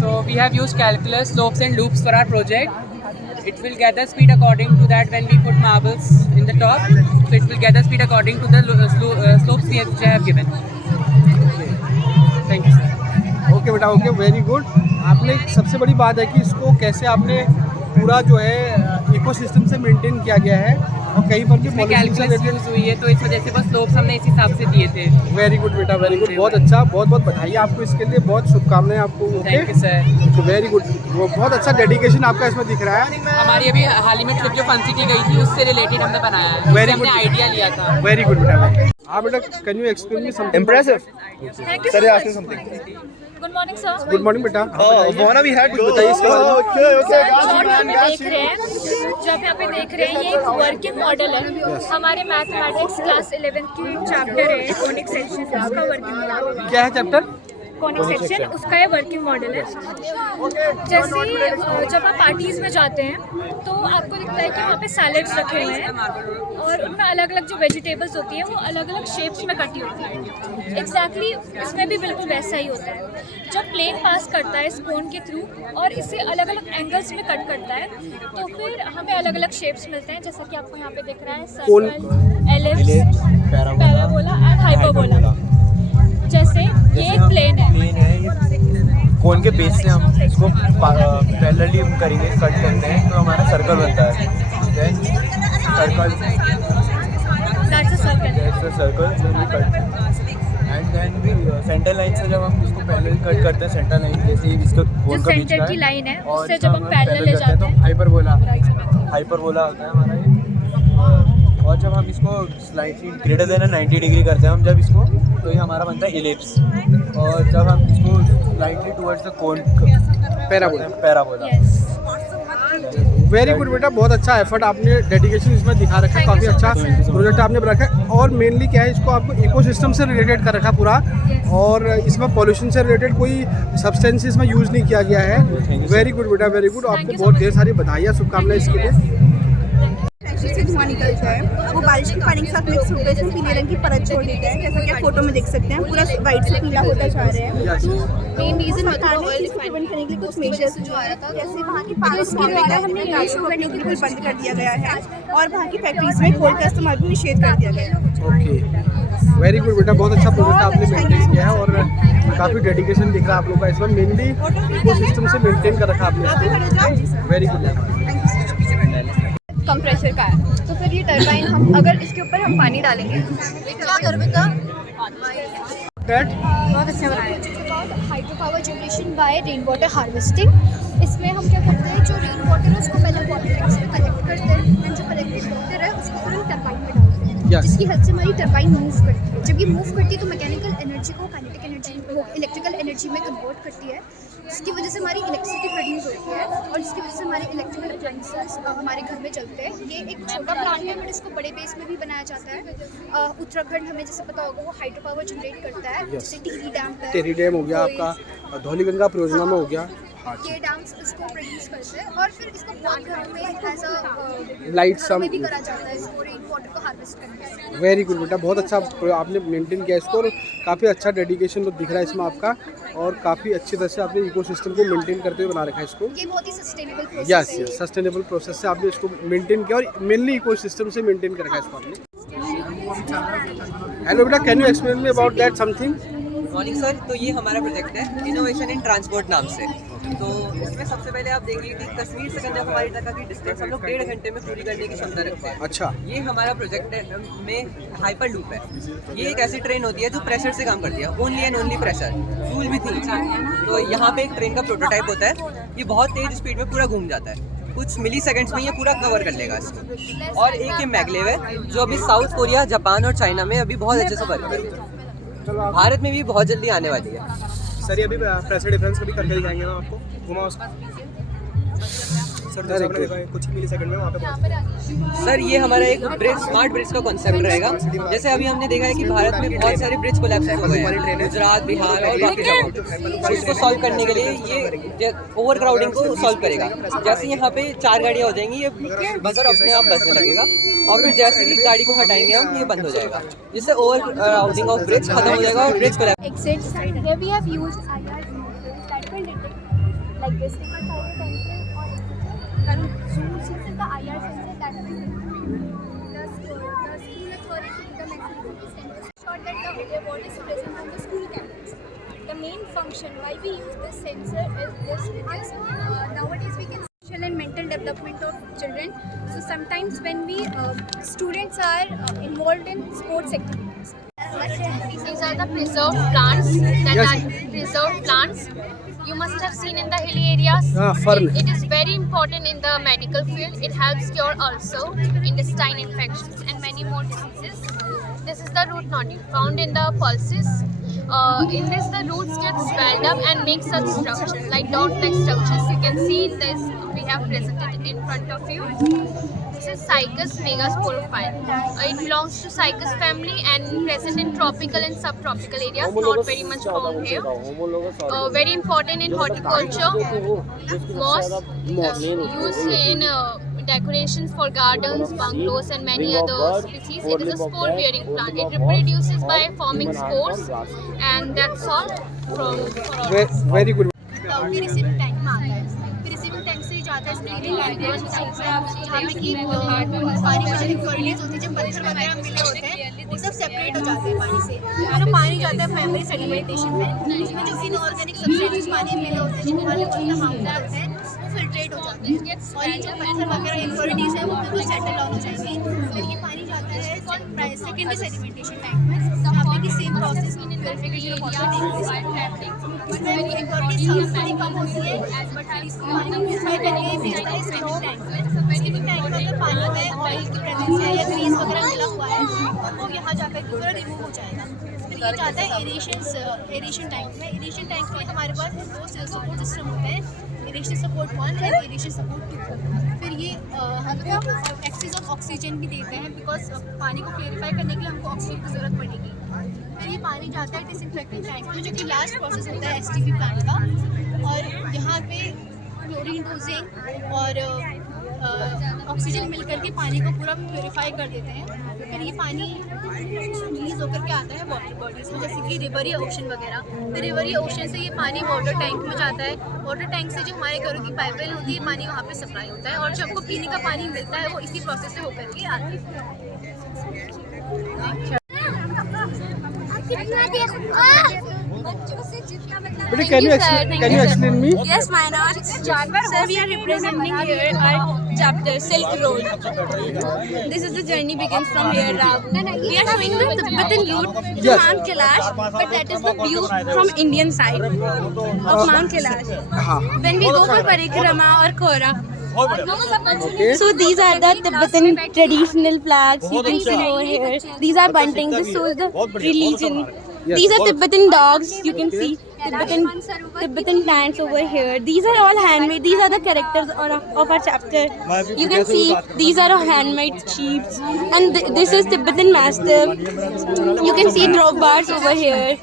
So we have used calculus, slopes and loops for our project. it will gather speed according to that when we put marbles in the top. So it will gather speed according to the slopes which I have given. Thank you sir. Okay बेटा, okay, very good. आपने सबसे बड़ी बात है कि इसको कैसे आपने पूरा जो है इकोसिस्टम से मेंटेन किया गया है और कहीं पर भी कैलकुलस यूज हुई है, तो इस वजह से वो स्लोप्स हमने इस हिसाब से दिए थे। वेरी गुड बेटा, वेरी गुड, बहुत अच्छा, बहुत बहुत बधाई आपको इसके लिए, बहुत शुभकामनाएं आपको। Thank you sir. Very good, वो बहुत अच्छा डेडिकेशन आपका इसमें दिख रहा है। हमारी अभी हाल ही में ट्रिप जो फन सिटी गई थी उससे रिलेटेड हमने बनाया है, वेरी हमने आइडिया लिया था। वेरी गुड बेटा। हाँ बेटा, can you explain me something Impressive. Thank you Sir, ask me something. Good morning sir. Good morning बेटा। Mona, we had कुछ बताइए इसके बारे में। सर, जो यहाँ पे देख रहे हैं, ये एक वर्किंग मॉडल है। हमारे मैथमेटिक्स क्लास 11 की चैप्टर है कोनिक सेक्शन, उसका वर्किंग मॉडल। क्या है चैप्टर? कोनिक सेक्शन, उसका ये वर्किंग मॉडल है। जैसे जब आप पार्टीज़ में जाते हैं तो आपको दिखता है कि वहाँ पे सैलेड्स रखे हुए हैं और उनमें अलग अलग जो वेजिटेबल्स होती हैं वो अलग अलग शेप्स में कटी होती हैं। एग्जैक्टली इसमें भी बिल्कुल वैसा ही होता है। जब प्लेन पास करता है इस कोन के थ्रू और इसे अलग अलग एंगल्स में कट करता है तो फिर हमें अलग अलग शेप्स मिलते हैं, जैसा कि आपको यहाँ पे दिख रहा है circle, ellipse, parabola and hyperbola. जैसे ये एक प्लेन है, कोन के बेस से हम इसको पैरेलली करेंगे, कट करते हैं तो हमारा सर्कल बनता है। Then circle, that's a circle, and then भी सेंटर लाइन से जब हम इसको पैरेलल कट करते हैं, सेंटर लाइन जैसे इसको कोन का बीच सेंटर का की लाइन है और उससे जब हम पैरेलल ले करते जाते हैं हैं तो हाइपरबोला होता है हमारा ये। और जब हम इसको स्लाइटली ग्रेटर देन 90 डिग्री करते हैं हम जब इसको, तो ये हमारा बनता है इलिप्स। और जब हम इसको slightly towards the cone, parabola. Very good बेटा, बहुत अच्छा एफर्ट आपने, डेडिकेशन इसमें दिखा रखा है, काफ़ी अच्छा प्रोजेक्ट आपने बना रखा है। और मेनली क्या है, इसको आपको इकोसिस्टम से रिलेटेड कर रखा है पूरा, और इसमें पॉल्यूशन से रिलेटेड कोई सब्सटेंस इसमें यूज़ नहीं किया गया है। वेरी गुड बेटा, वेरी गुड, आपको बहुत ढेर सारी बधाइयाँ, शुभकामनाएं इसके लिए। से धुआं निकलता है, वो बारिश के पानी के साथ मिक्स होकर इसमें पीले रंग की परत छोड़ देता है, जैसा कि आप फोटो में देख सकते हैं, पूरा वाइट से पीला होता जा रहा है। मेन रीजन होता है इसको प्रिवेंट करने के लिए कुछ मेजर्स जो आ रहा था, जैसे वहाँ की पानी को हमने इशू करने के लिए बंद कर दिया गया है और वहाँ की फैक्ट्रीज में कोल का इस्तेमाल भी निषेध कर दिया गया है। ओके, वेरी गुड बेटा, बहुत अच्छा प्रोजेक्ट आपने मेंटेन किया है और काफ़ी डेडिकेशन दिख रहा है आप लोगों का इसमें, मेनली इकोसिस्टम से मेंटेन कर रखा आपने। Very good. कंप्रेसर का है, तो फिर ये टरबाइन हम अगर इसके ऊपर हम पानी डालेंगे क्या कर बेटा बहुत अच्छा बनाया। Hydro power generation by rain water harvesting. इसमें हम क्या करते हैं, जो रेन वाटर है उसको पहले वाटर टैंक्स में कलेक्ट करते हैं, जो कलेक्टेड वाटर है उसको फिर हम टरबाइन में डालते हैं, जिसकी हेल्प से हमारी टरबाइन मूव करती है। जब ये मूव करती है तो मैकेनिकल एनर्जी को काइनेटिक एनर्जी को इलेक्ट्रिकल एनर्जी में कन्वर्ट करती है, जिसकी वजह से हमारी इलेक्ट्रिसिटी प्रोड्यूस होती है और जिसकी वजह से हमारे इलेक्ट्रिकल अप्लायंसेस हमारे घर में चलते हैं। ये एक छोटा प्लांट है बट इसको बड़े बेस में भी बनाया जाता है। उत्तराखंड हमें जैसे पता होगा वो हाइड्रो पावर जनरेट करता है, जैसे टिहरी डैम है, टिहरी डैम हो गया आपका, धौलीगंगा परियोजना में हो गया, ये डैम्स इसको प्रोड्यूस करते हैं और फिर इसको बहुत घरों में एज अ लाइट घरों में भी करा जाता है इसको रेन वाटर को हार्वेस्ट करने से। वेरी गुड बेटा, बहुत अच्छा आपने मेंटेन किया इसको और काफ़ी अच्छा डेडिकेशन तो दिख रहा है इसमें आपका, और काफ़ी अच्छी तरह से आपने इकोसिस्टम को मेंटेन करते हुए बना रखा है इसको। ये बहुत ही सस्टेनेबल प्रोसेस यस है। यस, सस्टेनेबल प्रोसेस से आपने इसको मेंटेन किया और मेनली इकोसिस्टम से मेंटेन कर रखा है इसको आपने। हेलो बेटा, can you explain me about that something? Morning sir, तो ये हमारा प्रोजेक्ट है इनोवेशन इन ट्रांसपोर्ट नाम से। तो इसमें सबसे पहले आप देखिए कि कश्मीर से कन्याकुमारी तक की डिस्टेंस हम लोग 1.5 घंटे में पूरी करने की क्षमता रखते हैं। अच्छा, ये हमारा प्रोजेक्ट है में हाइपर लूप है। ये एक ऐसी ट्रेन होती है जो प्रेशर से काम करती है, only and only pressure, fuel भी थी। तो यहाँ पे एक ट्रेन का प्रोटोटाइप होता है, ये बहुत तेज स्पीड में पूरा घूम जाता है, कुछ मिली सेकेंड्स में ये पूरा कवर कर लेगा इसको। और एक ये मैगलेव है जो अभी साउथ कोरिया, जापान और चाइना में अभी बहुत अच्छे से वर्क कर रही है, भारत में भी बहुत जल्दी आने वाली है। सर ये अभी प्रेशर डिफरेंस कभी करके दिखाएंगे ना आपको, घुमा उसको सर, कुछ ही मिली सेकंड में वहाँ पे। सर ये हमारा एक ब्रिज, स्मार्ट ब्रिज का कॉन्सेप्ट रहेगा। जैसे अभी हमने देखा है कि भारत में बहुत सारे ब्रिज कोलैप्स हो गए हैं, गुजरात, बिहार और बाकी जगहों, और इसको सॉल्व करने के लिए ये ओवर क्राउडिंग को सॉल्व करेगा। जैसे यहाँ पे 4 गाड़ियाँ हो जाएंगी, ये बजर अपने आप बजने लगेगा और फिर जैसे ही गाड़ी को हटाएंगे हम, ये बंद हो जाएगा, जिससे ओवर क्राउडिंग ऑफ ब्रिज खत्म हो जाएगा और bridge collapse. Exit side. Here we have used IR that will detect like this if a child is entering or Since it's the IR sensor that will the school authority, the Mexican center, showed that the what is present on the school campus. The main function why we use this sensor is this because nowadays we can social and mental development of children. So sometimes when we students are involved in sports activities. These are the preserved plants that are preserved plants. You must have seen in the hilly areas. fern. It is very important in the medical field. It helps cure also intestine infections and many more diseases. This is the root nodule found in the pulses. In this, the roots get swelled up and make such structures like dot-like structures. You can see in this. We have presented it in front of you. This is Cycas megasporophyll. It belongs to Cycas family and present in tropical and subtropical areas, not very much found here. Very important in horticulture. Moss used in decorations for gardens, bungalows and many other species. It is a spore-bearing plant. It reproduces by forming spores, and that's all from very good. के receiving tank में आता है. फिर receiving tank से जाता है screening lab जहाँ पे कि पानी में जो इम्प्योरिटीज होती है, जब पत्थर वगैरह मिले होते हैं वो सब सेपरेट हो जाते हैं पानी से. फिर वो पानी जाता है प्राइमरी सेडिमेंटेशन में. उसमें जो इनऑर्गेनिक सब्सटेंसेस पानी में मिले होते हैं जिनके हमारे को इतना हार्मफुल होते हैं वो फिल्ट्रेट हो जाते हैं और ये जो पत्थर वगैरह इम्प्योरिटीज है वो बिल्कुल सेटल डाउन हो जाएंगी. फिर ये पानी जाता है सेकेंडरी सेडिमेंटेशन टैंक में जहाँ पे कि सेम प्रोसेस में verification water take very impurities थोड़ी कम होती है बट इसको पानी में प्यूरिफाई करके भेजता है स्किपिंग टैंक में. स्किपिंग टैंक में अगर पानी में ऑयल की प्रेजेंस है या ग्रीस वगैरह मिला हुआ है तो वो यहाँ जाकर के पूरा रिमूव हो जाएगा. फिर ये जाता है एरेशन टैंक में. एरेशन टैंक में हमारे पास दो सपोर्ट सिस्टम होते हैं, एरेशन सपोर्ट 1 और एरेशन सपोर्ट 2. फिर ये हमको एक्सेस ऑफ ऑक्सीजन भी देते हैं बिकॉज पानी को क्लियरिफाई करने के लिए हमको ऑक्सीजन की ज़रूरत पड़ेगी. फिर ये पानी जाता है डिसइंफेक्टिंग टैंक में जो कि लास्ट प्रोसेस होता है STP प्लांट का. और यहाँ पे क्लोरीन डोजिंग और ऑक्सीजन मिल करके पानी को पूरा प्योरीफाई कर देते हैं. फिर ये पानी रिलीज होकर के आता है वाटर बॉडीज़ में जैसे कि रिवर या ओशन वगैरह. फिर रिवर या ओशन से ये पानी वाटर टैंक में जाता है. वाटर टैंक से जो हमारे घरों की पाइपलाइन होती है पानी वहाँ पे सप्लाई होता है और जो आपको पीने का पानी मिलता है वो इसी प्रोसेस से होकर के आता है. But can you explain me? Yes, why not? Sir, we are representing here our chapter Silk Road. This is the journey begins from here, Rabu. We are showing the Tibetan route to Mount Kailash, but that is the view from Indian side of Mount Kailash. When we go for parikrama or kora. So these are the Tibetan traditional flags you can see over here. These are bunting. This shows the religion. These are Tibetan dogs. You can see Tibetan plants over here. These are all handmade. These are the characters of our chapter. You can see these are all handmade sheep. And this is Tibetan master. You can see drop bars over here.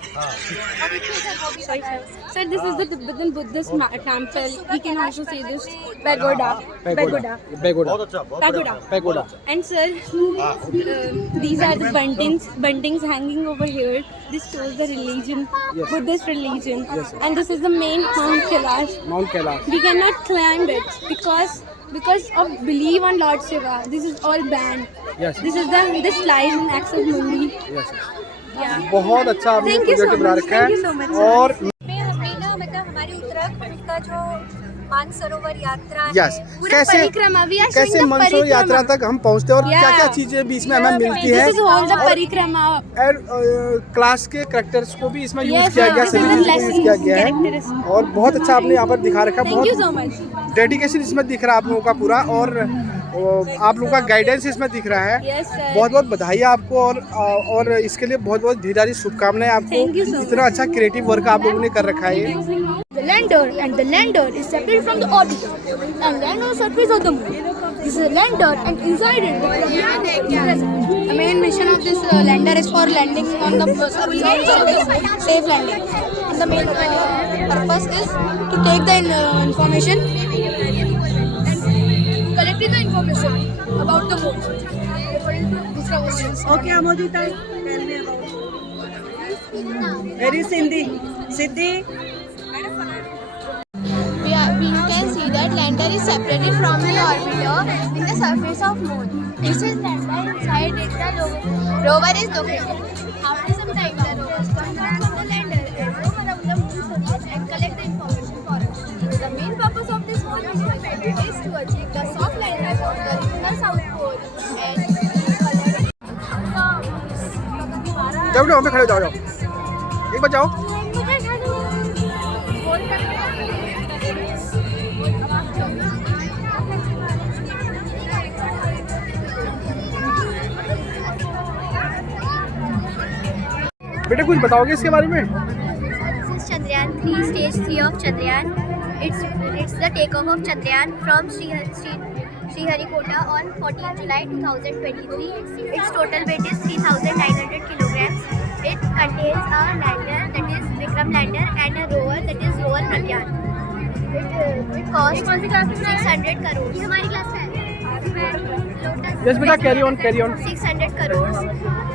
Sir, this is the Tibetan Buddhist temple. We can also see this pagoda. And sir, these are the buntings hanging over here. This shows the religion, Buddhist religion. And this is the main Mount Kailash. We cannot climb it because of belief on Lord Shiva. This is all banned. This lies in Axis Mundi. बहुत अच्छा आपने project बना रखा है. और मतलब हमारी उत्तराखंड का जो मानसरोवर यात्रा यस कैसे मानसरोवर यात्रा तक हम पहुंचते हैं और क्या क्या चीजें बीच में हमें मिलती है. परिक्रमा क्लास के करेक्टर्स को भी इसमें यूज किया गया, सभी चीजों को यूज किया गया है और बहुत अच्छा आपने यहाँ पर दिखा रखा. बहुत डेडिकेशन इसमें दिख रहा है आप लोगों का पूरा और आप लोगों का गाइडेंस इसमें दिख रहा है. बहुत बहुत बधाई आपको और इसके लिए बहुत बहुत ढेर सारी शुभकामनाएं आपको. इतना अच्छा क्रिएटिव वर्क आप लोगों ने कर रखा है. The lander and the lander is separate from the orbiter and land on the surface of the moon. This is a lander and inside it the main mission of this lander is for landing on the surface, safe landing. And the main purpose is to take the information and collecting the information about the moon. Okay, Amodita, tell me about it. Where is Siddhi? We can see that land lander is separated from the orbiter in the surface of moon. This is lander. Inside it, the rover is located. After some time, the rover comes out from the lander and roam around the moon surface and collect the information for us. The main purpose of this whole mission is to achieve the soft landing of the lunar south pole and जाओ वहाँ पे खड़े जाओ एक बार जाओ। बेटे कुछ बताओगे इसके बारे में? This is Chandrayaan 3, stage 3 of Chandrayaan. It's the takeoff of Chandrayaan from Sriharikota on 14 July 2023. Its total weight is 3,900 kilograms. It contains a lander, that is Vikram lander, and a rover, that is rover Pragyan. It cost 600 crores. हमारी class है। Yes बेटा, carry on 600 crores.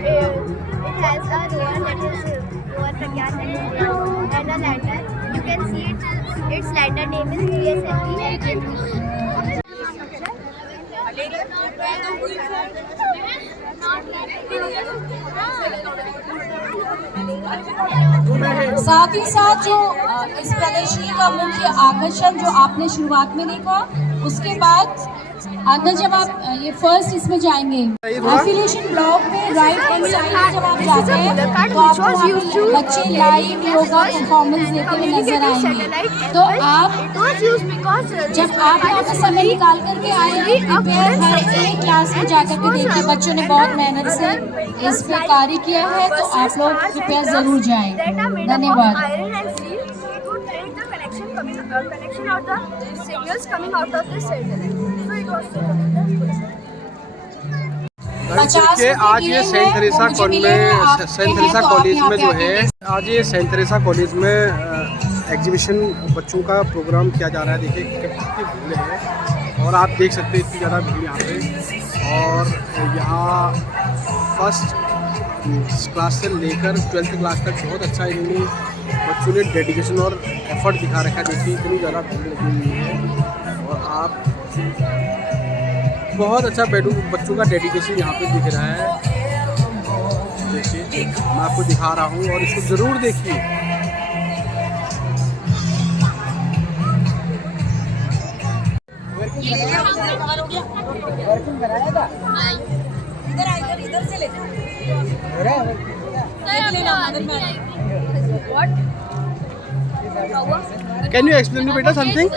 It has a rover, that is rover Pragyan, and a lander. You can see its lander name is GSLV. साथ ही साथ जो इस प्रदर्शनी का मुख्य आकर्षण जो आपने शुरुआत में देखा, उसके बाद अंदर जब आप ये फर्स्ट इसमें जाएंगे एफिलिएशन ब्लॉक में राइट हैंड साइड में जब आप जाते हैं तो आपको वहाँ पे बच्चे लाइव योगा परफॉर्मेंस देते हुए नजर आएंगे। तो आप जब आप यहाँ पे समय निकाल करके आएंगे कृपया हर एक क्लास में जाकर के देखिए, बच्चों ने बहुत मेहनत से इस पे कार्य किया है, तो आप लोग कृपया जरूर जाएं। धन्यवाद। Connection of the signals coming out of the satellite. So it was कि आज ये सेंट थेरेसा कॉलेज में जो है, आज ये सेंट थेरेसा कॉलेज में एग्जीबिशन बच्चों का प्रोग्राम किया जा रहा है। देखिए कितनी भीड़ है और आप देख सकते हैं इतनी ज़्यादा भीड़ यहाँ पे। और यहाँ फर्स्ट क्लास से लेकर 12th क्लास तक बहुत अच्छा इन्होंने बच्चों ने डेडिकेशन और एफर्ट दिखा रखा है। देखिए इतनी ज़्यादा भीड़ लगी हुई है और आप बहुत अच्छा बच्चों का डेडिकेशन यहाँ पे दिख रहा है। देखिए मैं आपको दिखा रहा हूँ और इसको ज़रूर देखिए। इधर से ले Can you explain me better something?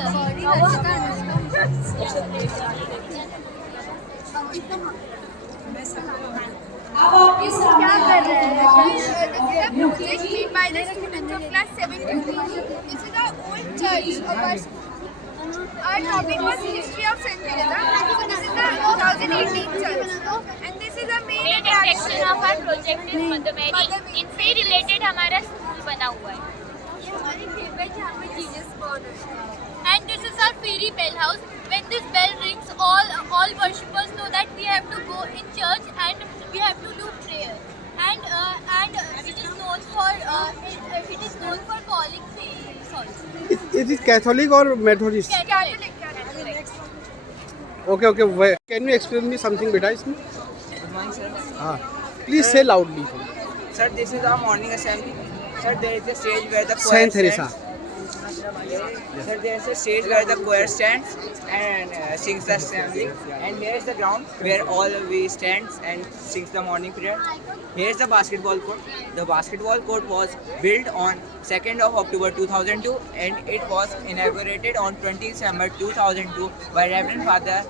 अब आपके सामने क्या कर रहे हैं? Project made by the students of class 7 to 3. This is the old church of our school. Our topic was history of Saint Teresa. So this is the 2018 church, and this is the main attraction of our project is Mother Mary. इनसे related हमारा school बना हुआ है। ये हमारी favourite यहाँ पे Jesus born है। And this is our fairy bell house. When this bell rings, all worshippers know that we have to go in church and we have to do prayer. And it is known for calling fairies also. Is it Catholic or Methodist? Catholic. Okay. Can you explain me something beta इसमें? Good morning, sir. हाँ. Please say loudly. Sir, this is our morning assembly. Sir, there is a stage where the choir Saint Teresa. Sir, there is a stage where the choir stands and sings the assembly. And here is the ground where all we stands and sings the morning prayer. Here is the basketball court. The basketball court was built on 2nd of October 2002 and it was inaugurated on 20 December 2002 by Reverend Father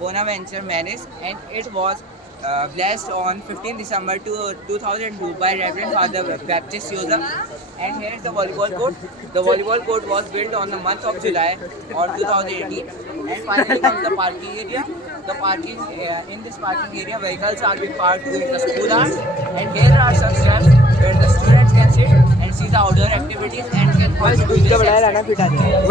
Bonaventure Manis, and it was blessed on 15 December 2002 by Reverend Father Baptist Joseph. And here is the volleyball court. The volleyball court was built on the month of July on 2018. And finally comes the parking area. The parking in this parking area, vehicles are being parked during the school hours. And here are some steps where the students can sit and see the outdoor activities and can also do this.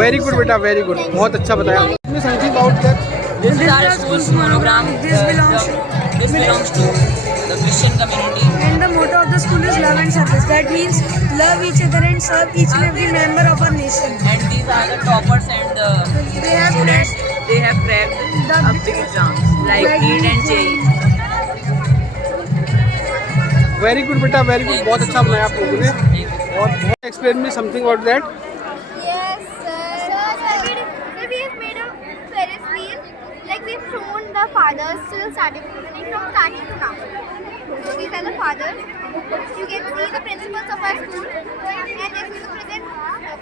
Very good बेटा, very good. बहुत अच्छा बताया। Something about that. This is our school's monogram. This belongs to the Christian community. And the motto of the school is love and service. That means love each other and serve each and every member of our nation. And these are the toppers and the They have students. They have cracked a big exams like NEET and JEE. Very good बेटा, very good, बहुत अच्छा बनाया आप लोगों ने। और बहुत explain me something about that. Yes, sir. We have made a Ferris wheel. Like we've shown the fathers till starting from starting to now. So these are the fathers. You can see the principals of our school, and this is the present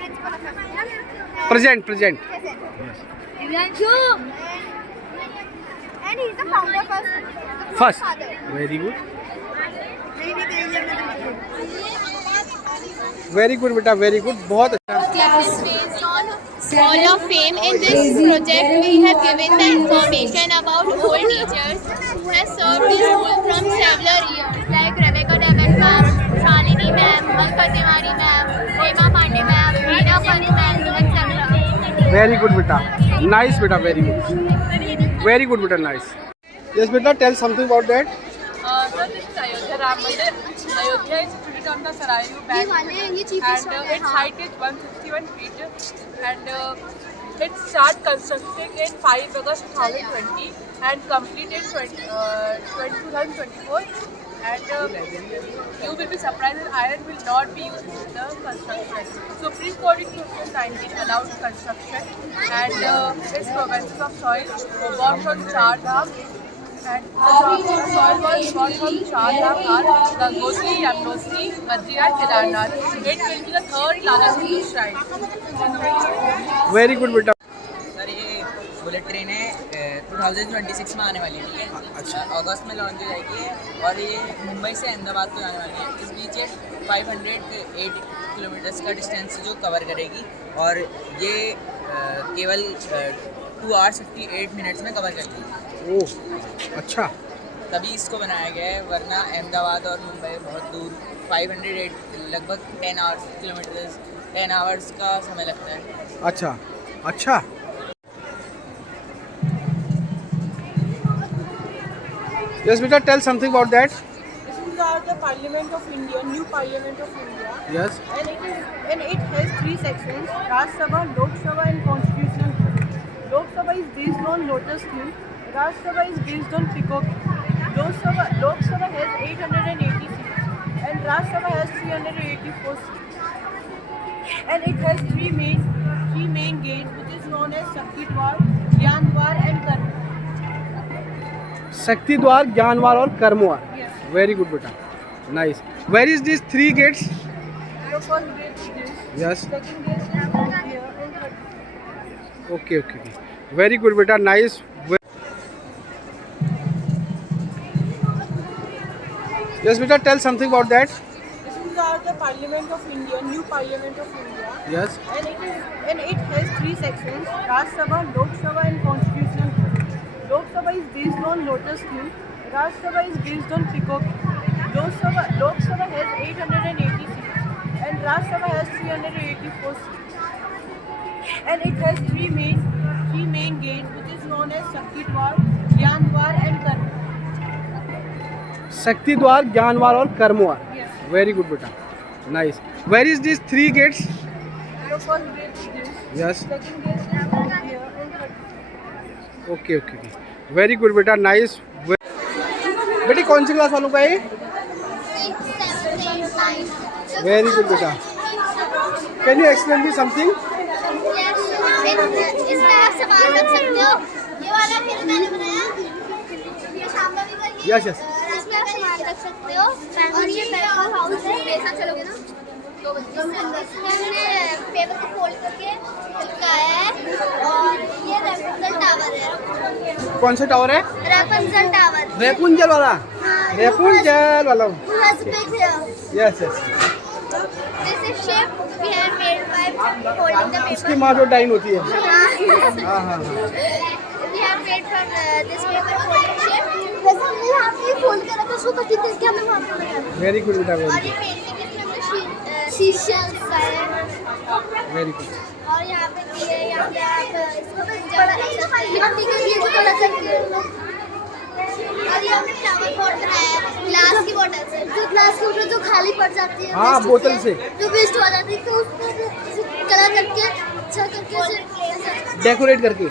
principal of our school. Present Present. And he's the founder of our school. The first, father. Very good, very good बेटा, very good, बहुत अच्छा। Based on Hall of Fame, in this project we have given the information about old teachers who have served the school from several years, like Rebecca Devon ma'am, Shalini ma'am, Alka Tiwari ma'am, Hema Pandey ma'am, Meena Pant ma'am, etc. Very good बेटा, nice बेटा, very good बेटा, nice. Yes बेटा, tell something about that. So this is Ayodhya Ram Mandir. Ayodhya is situated on the Sarayu bank, and its height is 161 feet, and it started constructing in 5 August 2020 and completed 2024. And you will be surprised that iron will not be used in the construction. Supreme Court in 2019 allowed construction, and its provinces of soil were bought from Char Dham. And the soil was bought from Char Dham, Gangotri, Yamnotri, Badri and Kedarnath. It will be the third largest Hindu shrine. Very good बेटा। Sir ये bullet train है 2026 में आने वाली है, ठीक है। अच्छा, अगस्त में लॉन्च हो जाएगी और ये मुंबई से अहमदाबाद को जाने वाली है। इस बीच ये 508 किलोमीटर्स का डिस्टेंस जो कवर करेगी और ये केवल 2 hours 58 minutes में कवर करेगी। ओह, अच्छा। तभी इसको बनाया गया है, वरना अहमदाबाद और मुंबई बहुत दूर 508 लगभग 10 hours का समय लगता है। अच्छा, अच्छा। यस बेटा, tell something about that. These are the Parliament of India, new Parliament of India. Yes, And it has 3 sections: Raj Sabha, Lok Sabha, and Constitutional Court. Lok Sabha is based on Lotus Hill. Raj Sabha is based on Peacock. Lok Sabha has 880 seats, and Raj Sabha has 384 seats. And it has three main gates, which is known as Shakti Dwar, Gyan Dwar, and Karma. शक्ति द्वार, ज्ञानवार और Karmwar. Yes. Very good बेटा, nice. Where is this 3 gates? The first gate is this. Yes, Second gate is here, and third. Okay okay, very good बेटा, nice. Yes बेटा, tell something about that. These are the Parliament of India, new Parliament of India. Yes, And it has 3 sections: Raj Sabha, Lok Sabha, and Constitutional Court. Lok Sabha is based on Lotus Hill. Raj Sabha is based on Peacock. Lok Sabha has 880 seats, and Raj Sabha has 384 seats. And it has three main gates, which is known as Shakti Dwar, Gyan Dwar, and Karma. शक्ति द्वार, ज्ञानवार और Karmwar. Yes. Very good बेटा, nice. Where is this 3 gates? The first gate is this. Yes, Second gate is here, and third. Okay okay, very good बेटा, nice. बेटी कौन सी class वालों का है? 6, 7, 8, 9. Very good बेटा। Can you explain me something? इसमें आप सवाल रख सकते हो। ये वाला फिर मैंने बनाया, ये सामने भी करके यस यस। इसमें आप सवाल रख सकते हो। और ये बैकअप हाउस है, मेरे साथ चलोगे ना? तो इसमें हमने पेपर को फोल्ड करके चिपकाया है। और ये रेपुंजल टावर है। कौन सा टावर है? Rapunzel tower. रेपुंजल वाला? हाँ, रेपुंजल वाला। बहुत big है। Yes yes. This is ship we have made by folding the paper. इसकी माँ जो डाइन होती है। हाँ, हाँ हाँ। we have made from this paper folding shape. वैसे हमने यहाँ पे फोल्ड करा था, उसको कटिंग करके हमने वहाँ पे लगाया। वेरी गुड बेटा, और वेरी ये पेंटिंग इसमें हमने seashells का है। Very good. और यहाँ पे भी है, यहाँ पे आप इसको जब मिट्टी के लिए कलर करके और ये हमने फ्लावर पॉट बनाया है ग्लास की बोतल से, जो ग्लास की बोतल जो खाली पड़ जाती है, हाँ, बोतल से जो वेस्ट हो जाती है, तो उसको कलर करके अच्छा करके डेकोरेट करके।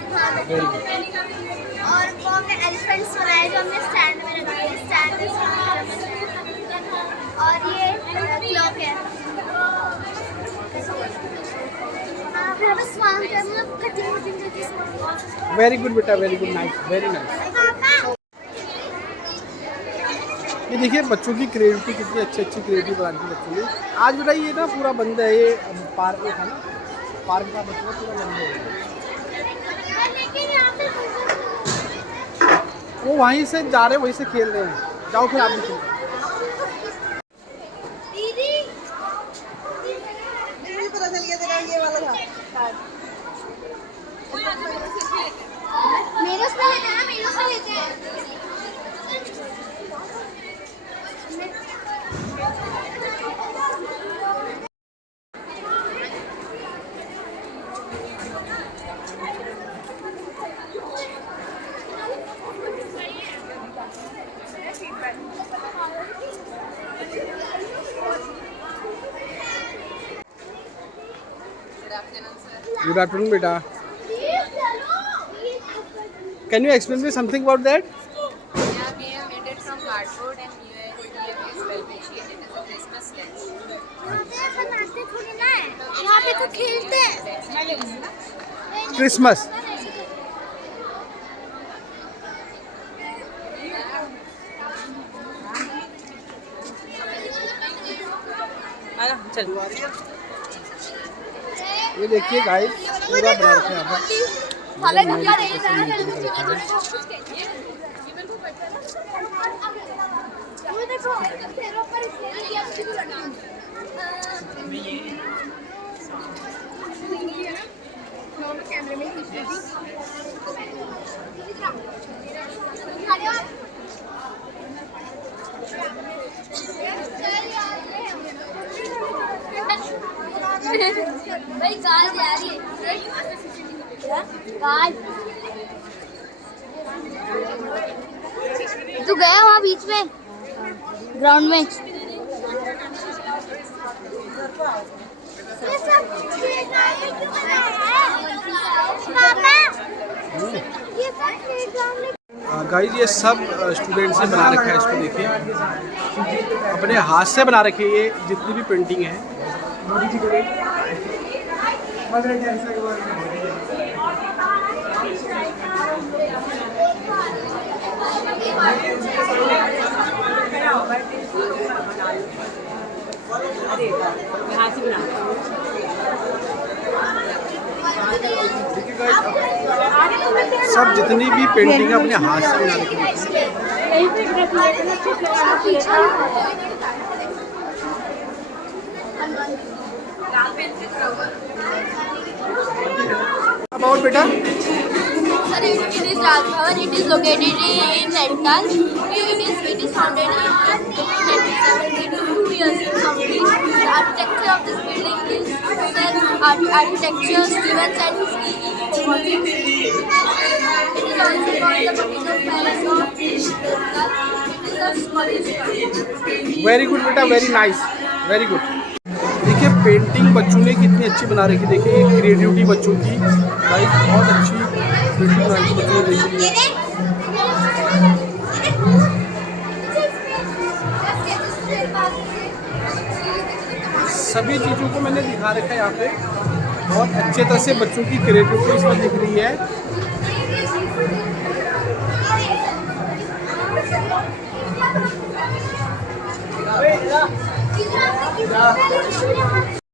और वो हमने एलिफेंट्स बनाए जो हमने स्टैंड में रखे हैं, स्टैंड और ये क्लॉक है। यहाँ पे स्वान का मतलब कटिंग करके। वेरी गुड बेटा, very good, nice, very nice. ये देखिए बच्चों की क्रिएटिविटी कितनी अच्छी क्रिएटिविटी बनानी थी बच्चों ने। आज बेटा ये ना पूरा बंद है, ये पार्क था ना, पार्क का बच्चों पूरा बंद है। वो वहीं से जा रहे हैं, वहीं से खेल रहे हैं। जाओ फिर आप भी खेलो। पता चल गया तेरा ये वाला था। मेरे उसमें लेते हैं ना, मेरे उसमें लेते हैं। Good afternoon, beta. Can you explain me something about that? Yeah, we have made it from cardboard and here is velvet. It is a Christmas lens. बनाते थोड़ी ना है, यहाँ पे तो खेलते हैं। क्रिसमस। चल ये देखिए गाइस, पूरा बना रखा है यहाँ पर। हालांकि क्या रही है वो देखो पैरों पर इसलिए अच्छी भी लगी कैमरे में भाई कार जा रही है कार। तू गया वहाँ बीच में ग्राउंड में? गाइस ये सब स्टूडेंट्स ने बना रखा है, इसको देखिए, अपने हाथ से बना रखी है ये जितनी भी पेंटिंग है। सब जितनी भी पेंटिंग अपने हाथ से बना रखी है। About beta? Sir, it is Raj Bhavan. It is located in Nainital. It is founded in 1997. It is 2 years in complete. The architecture of this building is architecture Stevens and Watching. It is also called the Buckingham Palace of Nainital. It is a college. Very good बेटा, very nice, very good. देखिए painting बच्चों ने कितनी अच्छी बना रखी, देखिए creativity बच्चों की गाइस, बहुत अच्छी पेंटिंग बना रखी बच्चों ने। देखिए सभी चीज़ों को मैंने दिखा रखा है यहाँ पे, बहुत अच्छे तरह से बच्चों की क्रिएटिविटी इसमें दिख रही है।